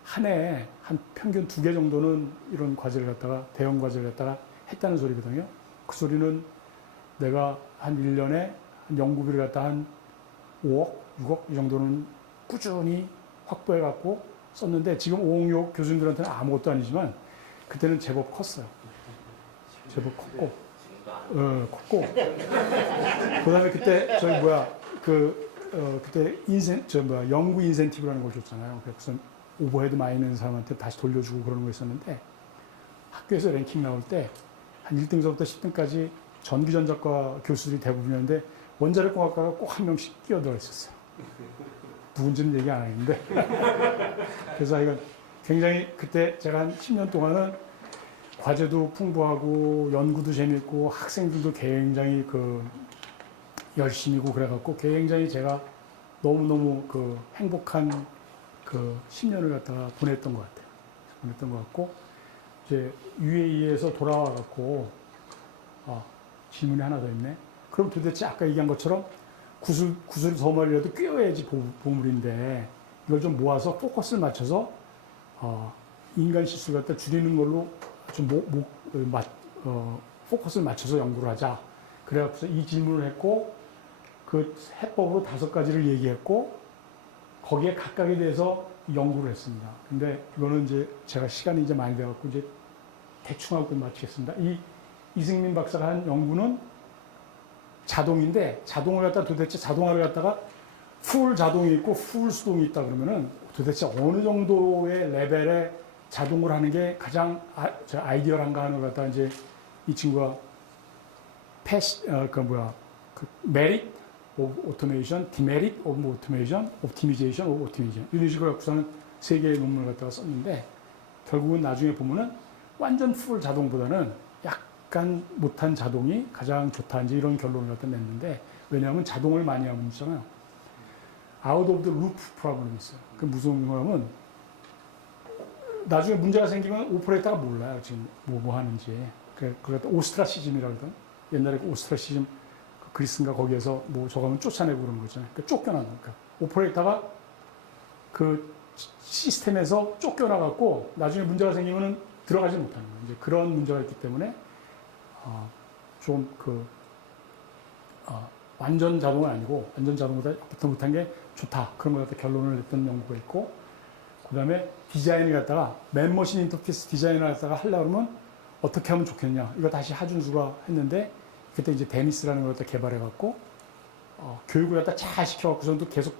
한 해에 한 평균 2개 정도는 이런 과제를 갖다가 대형 과제를 갖다가 했다는 소리거든요. 그 소리는 내가 한 1년에 한 연구비를 갖다 한 5억, 6억 이 정도는 꾸준히 확보해 갖고 썼는데 지금 5억, 6억 교수님들한테는 아무것도 아니지만 그때는 제법 컸어요. 제법 컸고. 컸고. 그 다음에 그때 그때 연구 인센티브라는 걸 줬잖아요. 그래서 오버헤드 많이 내는 사람한테 다시 돌려주고 그러는 거 있었는데 학교에서 랭킹 나올 때 한 1등서부터 10등까지 전기전자과 교수들이 대부분이었는데 원자력공학과가 꼭 한 명씩 끼어들어 있었어요. 누군지는 얘기 안 하겠는데. 그래서 이건 굉장히 그때 제가 한 10년 동안은 과제도 풍부하고 연구도 재밌고 학생들도 굉장히 그 열심히고 그래갖고 굉장히 제가 너무너무 그 행복한 그 10년을 갖다가 보냈던 것 같아요. 보냈던 것 같고 이제 UAE에서 돌아와갖고 질문이 하나 더 있네. 그럼 도대체 아까 얘기한 것처럼 구슬 서머리라도 꿰어야지 보물인데 이걸 좀 모아서 포커스를 맞춰서 인간 실수를 갖다 줄이는 걸로 좀 포커스를 맞춰서 연구를 하자. 그래갖고서 이 질문을 했고 그 해법으로 5가지를 얘기했고 거기에 각각에 대해서 연구를 했습니다. 근데 이거는 이제 제가 시간이 이제 많이 돼갖고 이제 대충 하고 마치겠습니다. 이 이승민 박사가 한 연구는 자동인데 자동을 갖다 도대체 자동화를 갖다가 풀 자동이 있고 풀 수동이 있다 그러면은 도대체 어느 정도의 레벨의 자동을 하는 게 가장 아이디어한가 하는 걸 갖다가 이제 이 친구가 메릿 오브 오토메이션, 디메릿 오브 오토메이션, 옵티미제이션 오브 오토메이션 이런 식으로 갖고서는 3개의 논문을 갖다가 썼는데 결국은 나중에 보면은 완전 풀 자동보다는 약간 못한 자동이 가장 좋다 이제 이런 결론을 갖다 냈는데 왜냐하면 자동을 많이 하면 있잖아요. 아웃 오브 더 루프 프로블럼이 있어요. 그 무슨 거냐면 나중에 문제가 생기면 오퍼레이터가 몰라요. 지금 뭐 하는지. 그걸 오스트라시즘이라고 그러던 옛날에 그 오스트라시즘 그 그리스인가 거기에서 뭐 저거 하면 쫓아내고 그런 거잖아요. 그러니까 쫓겨나는 거니까. 오퍼레이터가 그 시스템에서 쫓겨나갖고 나중에 문제가 생기면은 들어가지 못하는 거예요. 이제 그런 문제가 있기 때문에 좀 완전 자동은 아니고 완전 자동보다 못한 게 좋다. 그런 걸 갖다 결론을 냈던 연구가 있고 그 다음에 디자인을 갖다가 맨머신 인터페이스 디자인을 갖다가 하려고 그러면 어떻게 하면 좋겠냐. 이거 다시 하준수가 했는데 그때 이제 데니스라는 걸 갖다 개발해갖고 교육을 갖다 잘 시켜갖고서도 계속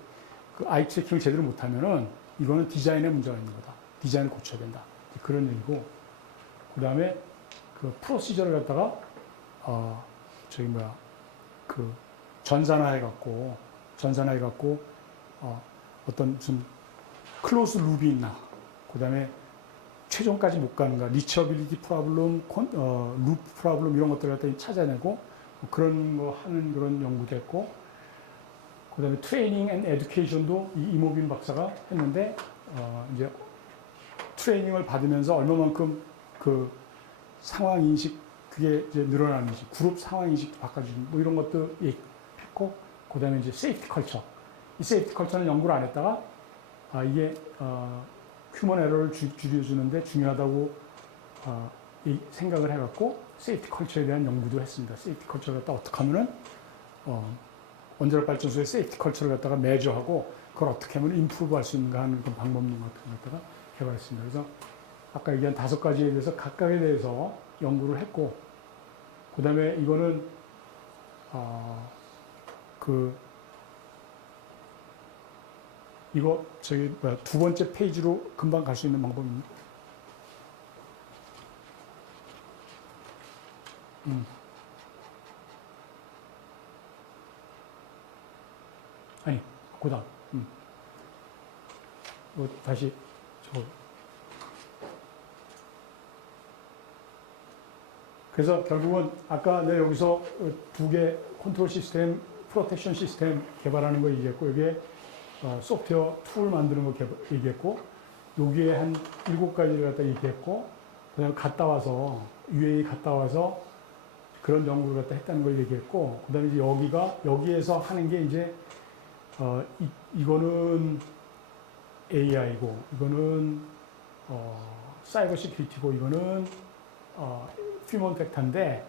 그 아이 트래킹을 제대로 못하면은 이거는 디자인에 문제가 있는 거다. 디자인을 고쳐야 된다. 그런 얘기고 그 다음에 그 프로시저를 갖다가 전산화해갖고 어떤 무슨 클로즈 룹이 있나 그 다음에 최종까지 못 가는가 리처빌리티 프로블럼, 룹 프로블럼 이런 것들을 갖다 찾아내고 그런 거 하는 그런 연구도 했고 그 다음에 트레이닝 앤 에듀케이션도 이모빈 박사가 했는데 이제 트레이닝을 받으면서 얼마만큼 그 상황 인식 그게 이제 늘어나는지 그룹 상황 인식 바꿔주는 뭐 이런 것도 했고 그 다음에 이제 세이프티 컬처 이 세이프티 컬처는 연구를 안 했다가 이게 휴먼 에러를 줄여주는데 중요하다고 생각을 해갖고 세이프티 컬처에 대한 연구도 했습니다. 세이프티 컬처를 갖다 어떻게 하면은 원자력 발전소의 세이프티 컬처를 갖다가 매저하고 그걸 어떻게 하면 임프루브 할 수 있는가 하는 그런 방법론 같은 걸 갖다가 개발했습니다. 그래서 아까 얘기한 5가지에 대해서 각각에 대해서 연구를 했고 그 다음에 이거는 이거 두 번째 페이지로 금방 갈 수 있는 방법입니다. 아니, 그다음. 다시 저. 그래서 결국은 아까 내가 여기서 2개 컨트롤 시스템, 프로텍션 시스템 개발하는 거 얘기했고 여기에 소프트웨어 툴 만드는 거 얘기했고 여기에 한 7가지를 갖다 얘기했고 그다음에 갔다 와서 UAE 갔다 와서 그런 연구를 갖다 했다는 걸 얘기했고 그다음에 이제 여기에서 하는 게 이제 이거는 AI고 이거는 사이버 시큐리티고 이거는 휴먼 팩터인데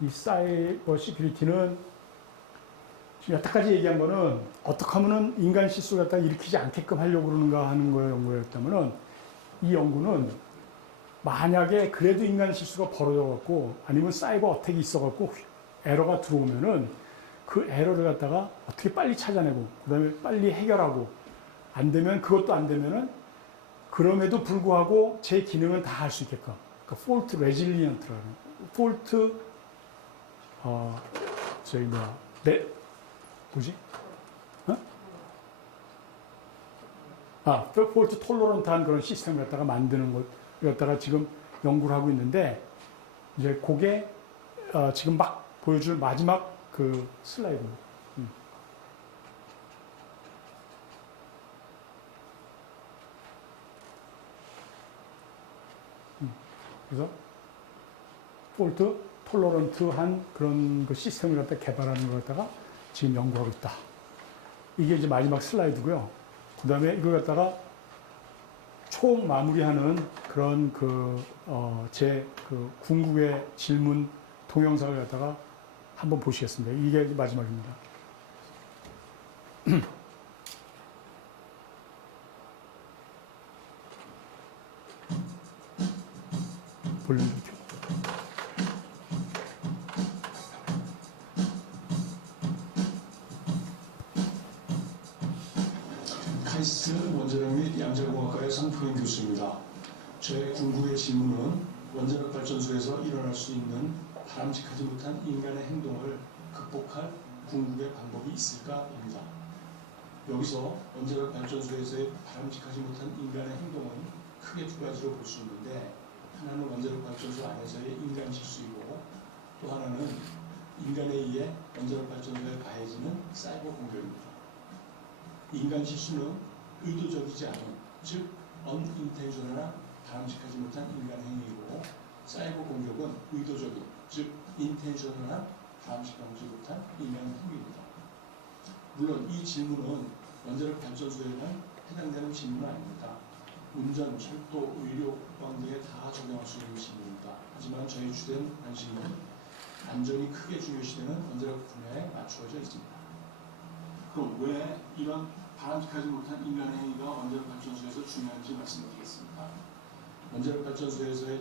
이 사이버 시큐리티는 지금 여태까지 얘기한 거는 어떻게 하면은 인간 실수를 갖다 일으키지 않게끔 하려고 그러는가 하는 거의 연구였다면은 이 연구는 만약에 그래도 인간 실수가 벌어져갖고 아니면 사이버 어택이 있어갖고 에러가 들어오면은 그 에러를 갖다가 어떻게 빨리 찾아내고 그다음에 빨리 해결하고 안 되면 그것도 안 되면은 그럼에도 불구하고 제 기능은 다 할 수 있게끔 그러니까 폴트 레질리언트라는 폴트 뭐지? 폴트 톨러런트한 그런 시스템을 갖다가 만드는 것 갖다가 지금 연구를 하고 있는데 이제 그게 지금 막 보여줄 마지막 그 슬라이드입니다. 그래서 폴트 톨러런트한 그런 그 시스템을 갖다 개발하는 걸 갖다가 지금 연구하고 있다. 이게 이제 마지막 슬라이드고요. 그 다음에 이걸 갖다가 총 마무리하는 그런 제 궁극의 질문 동영상을 갖다가 한번 보시겠습니다. 이게 마지막입니다. 볼륨 좀 켜고. 성표인 교수입니다. 제 궁극의 질문은 원자력 발전소에서 일어날 수 있는 바람직하지 못한 인간의 행동을 극복할 궁극의 방법이 있을까입니다. 여기서 원자력 발전소에서의 바람직하지 못한 인간의 행동은 크게 두 가지로 볼 수 있는데, 하나는 원자력 발전소 안에서의 인간 실수이고, 또 하나는 인간에 의해 원자력 발전소에 가해지는 사이버 공격입니다. 인간 실수는 의도적이지 않은, 즉 unintentional한 바람직하지 못한 인간 행위이고, 사이버 공격은 의도적인, 즉 intentional한 바람직하지 못한 인간 행위입니다. 물론 이 질문은 원자력 발전소에만 해당되는 질문은 아닙니다. 운전, 철도, 의료, 국방 등에 다 적용할 수 있는 질문입니다. 하지만 저희 주된 관심은 안전이 크게 중요시되는 원자력 분야에 맞추어져 있습니다. 그럼 왜 이런 바람직하지 못한 인간의 행위가 원자력 발전소에서 중요한지 말씀드리겠습니다. 원자력 발전소에서의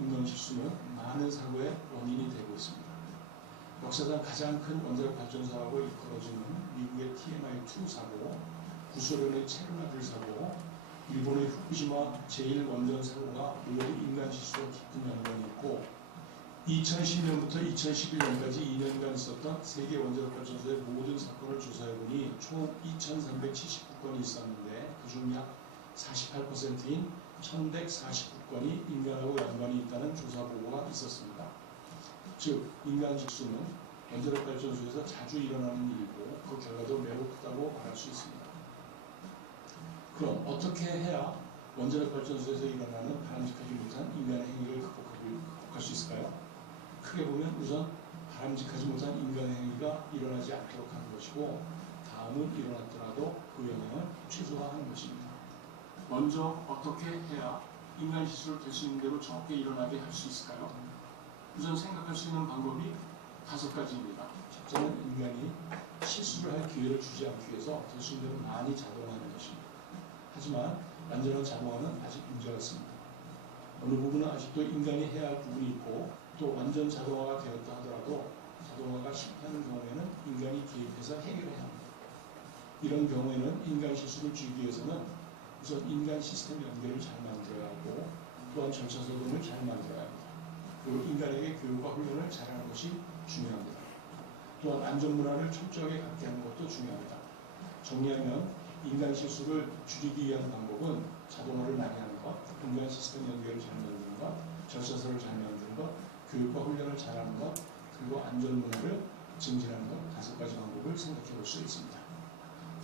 인간 실수는 많은 사고의 원인이 되고 있습니다. 역사상 가장 큰 원자력 발전소라고 일컬어지는 미국의 TMI-2 사고, 구소련의 체르노빌 사고, 일본의 후쿠시마 제1원전 사고가 모두 인간 실수와 깊은 연관이 있고, 2010년부터 2011년까지 2년간 있었던 세계 원자력 발전소의 모든 사건을 조사해보니 총 2,379건이 있었는데, 그중 약 48%인 1,149건이 인간하고 연관이 있다는 조사 보고가 있었습니다. 즉, 인간 실수는 원자력 발전소에서 자주 일어나는 일이고, 그 결과도 매우 크다고 말할 수 있습니다. 그럼 어떻게 해야 원자력 발전소에서 일어나는 바람직하지 못한 인간의 행위를 극복할 수 있을까요? 크게 보면 우선 바람직하지 못한 인간의 행위가 일어나지 않도록 하는 것이고, 다음은 일어났더라도 그 영향을 최소화하는 것입니다. 먼저 어떻게 해야 인간 실수를 될 수 있는 대로 적게 일어나게 할 수 있을까요? 우선 생각할 수 있는 방법이 5가지입니다. 첫째는 인간이 실수를 할 기회를 주지 않기 위해서 될 수 있는 대로 많이 자동화하는 것입니다. 하지만 완전한 자동화는 아직 문제가 있습니다. 어느 부분은 아직도 인간이 해야 할 부분이 있고, 또 완전 자동화가 되었다 하더라도 자동화가 실패하는 경우에는 인간이 개입해서 해결해야 합니다. 이런 경우에는 인간 실수를 줄이기 위해서는 우선 인간 시스템 연결을 잘 만들어야 하고, 또한 절차서동을 잘 만들어야 합니다. 그리고 인간에게 교육과 훈련을 잘하는 것이 중요합니다. 또한 안전문화를 철저하게 갖게 하는 것도 중요합니다. 정리하면 인간 실수를 줄이기 위한 방법은 자동화를 많이 하는 것, 인간 시스템 연결을 잘 만드는 것, 절차서를 잘 만드는 것, 교육과 훈련을 잘하는 것, 그리고 안전문화를 증진하는 것, 5가지 방법을 생각해 볼 수 있습니다.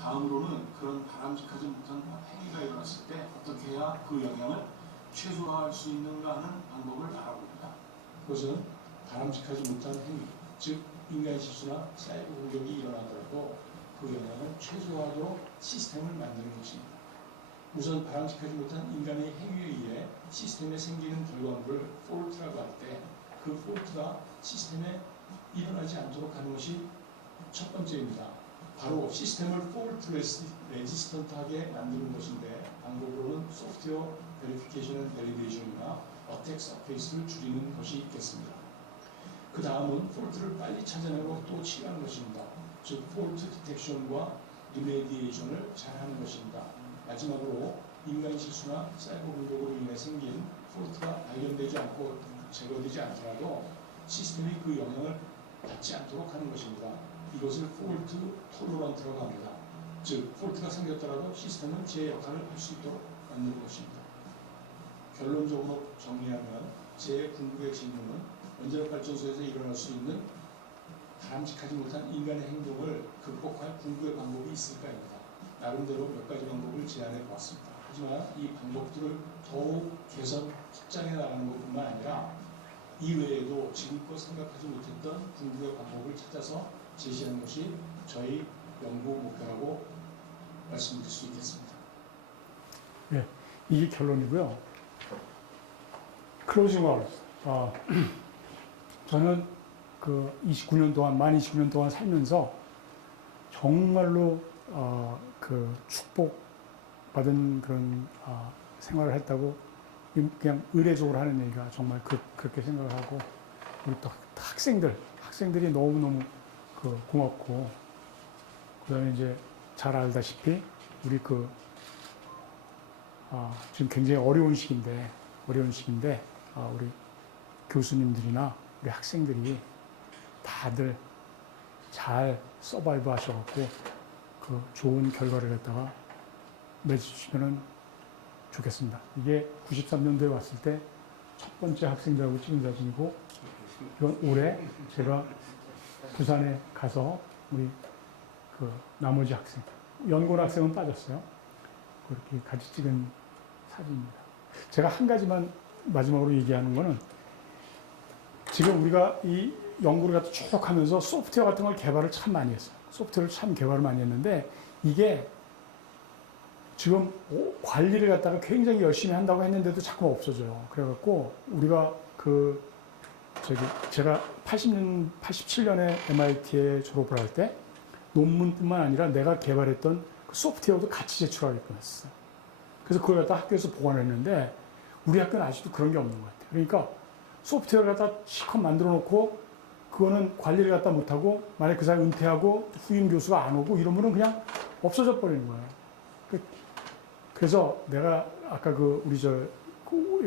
다음으로는 그런 바람직하지 못한 행위가 일어났을 때 어떻게 해야 그 영향을 최소화할 수 있는가 하는 방법을 알아봅니다. 그것은 바람직하지 못한 행위, 즉 인간 실수나 사이버 공격이 일어나더라도 그 영향을 최소화하도록 시스템을 만드는 것입니다. 우선 바람직하지 못한 인간의 행위에 의해 시스템에 생기는 결과물을 폴트라고 할 때, 그 폴트가 시스템에 일어나지 않도록 하는 것이 첫 번째입니다. 바로 시스템을 폴트 레지스턴트하게 만드는 것인데, 방법으로는 소프트웨어 베리피케이션 앤 밸리데이션이나 어택 서페이스를 줄이는 것이 있겠습니다. 그 다음은 폴트를 빨리 찾아내고 또 치유하는 것입니다. 즉 폴트 디텍션과 리메디에이션을 잘하는 것입니다. 마지막으로 인간 실수나 사이버 공격으로 인해 생긴 폴트가 발견되지 않고 제거되지 않더라도 시스템이 그 영향을 받지 않도록 하는 것입니다. 이것을 폴트 톨러런트라고 합니다. 즉 폴트가 생겼더라도 시스템은 제 역할을 할 수 있도록 만드는 것입니다. 결론적으로 정리하면 제 궁극의 질문은 원자력 발전소에서 일어날 수 있는 바람직하지 못한 인간의 행동을 극복할 궁극의 방법이 있을까입니다. 나름대로 몇 가지 방법을 제안해 보았습니다. 하지만 이 방법들을 더욱 개선, 확장해 나가는 것뿐만 아니라 이 외에도 지금껏 생각하지 못했던 궁극의 방법을 찾아서 제시하는 것이 저희 연구 목표라고 말씀드릴 수 있겠습니다. 네, 이게 결론이고요. 클로징 월. 저는 그 29년 동안, 만 29년 동안 살면서 정말로 그 축복받은 그런 생활을 했다고, 그냥 의례적으로 하는 얘기가 정말 그렇게 생각을 하고, 우리 또 학생들이 너무너무 고맙고, 그 다음에 이제 잘 알다시피 우리 지금 굉장히 어려운 시기인데 우리 교수님들이나 우리 학생들이 다들 잘 서바이브 하셔갖고 그 좋은 결과를 갖다가 맺으시면 좋겠습니다. 이게 93년도에 왔을 때 첫 번째 학생들하고 찍은 사진이고, 이건 올해 제가 부산에 가서 우리 그 나머지 학생, 연골 학생은 빠졌어요. 그렇게 같이 찍은 사진입니다. 제가 한 가지만 마지막으로 얘기하는 거는, 지금 우리가 이 연구를 갖다 쭉 하면서 소프트웨어 같은 걸 개발을 참 많이 했어요. 소프트웨어를 참 개발을 많이 했는데, 이게 지금 관리를 갖다가 굉장히 열심히 한다고 했는데도 자꾸 없어져요. 그래갖고 우리가 제가 87년에 MIT에 졸업을 할 때 논문뿐만 아니라 내가 개발했던 그 소프트웨어도 같이 제출하게끔 했어요. 그래서 그걸 갖다 학교에서 보관했는데, 우리 학교는 아직도 그런 게 없는 것 같아요. 그러니까 소프트웨어를 갖다 실컷 만들어 놓고 그거는 관리를 갖다 못하고, 만약 그 사람이 은퇴하고 후임 교수가 안 오고 이러면은 그냥 없어져 버리는 거예요. 그래서 내가 아까 우리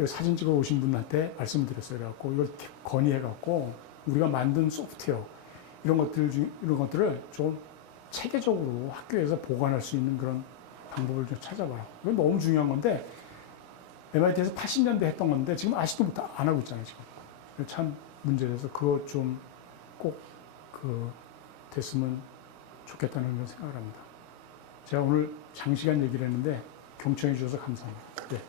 사진 찍어 오신 분한테 말씀드렸어요. 그래갖고 이걸 건의해갖고 우리가 만든 소프트웨어 이런 것들을 좀 체계적으로 학교에서 보관할 수 있는 그런 방법을 좀 찾아봐요. 이건 너무 중요한 건데, MIT에서 80년대 했던 건데 지금 아직도 안 하고 있잖아요. 지금 참 문제라서 그거 좀 꼭 됐으면 좋겠다는 그런 생각을 합니다. 제가 오늘 장시간 얘기를 했는데 경청해 주셔서 감사합니다. 네.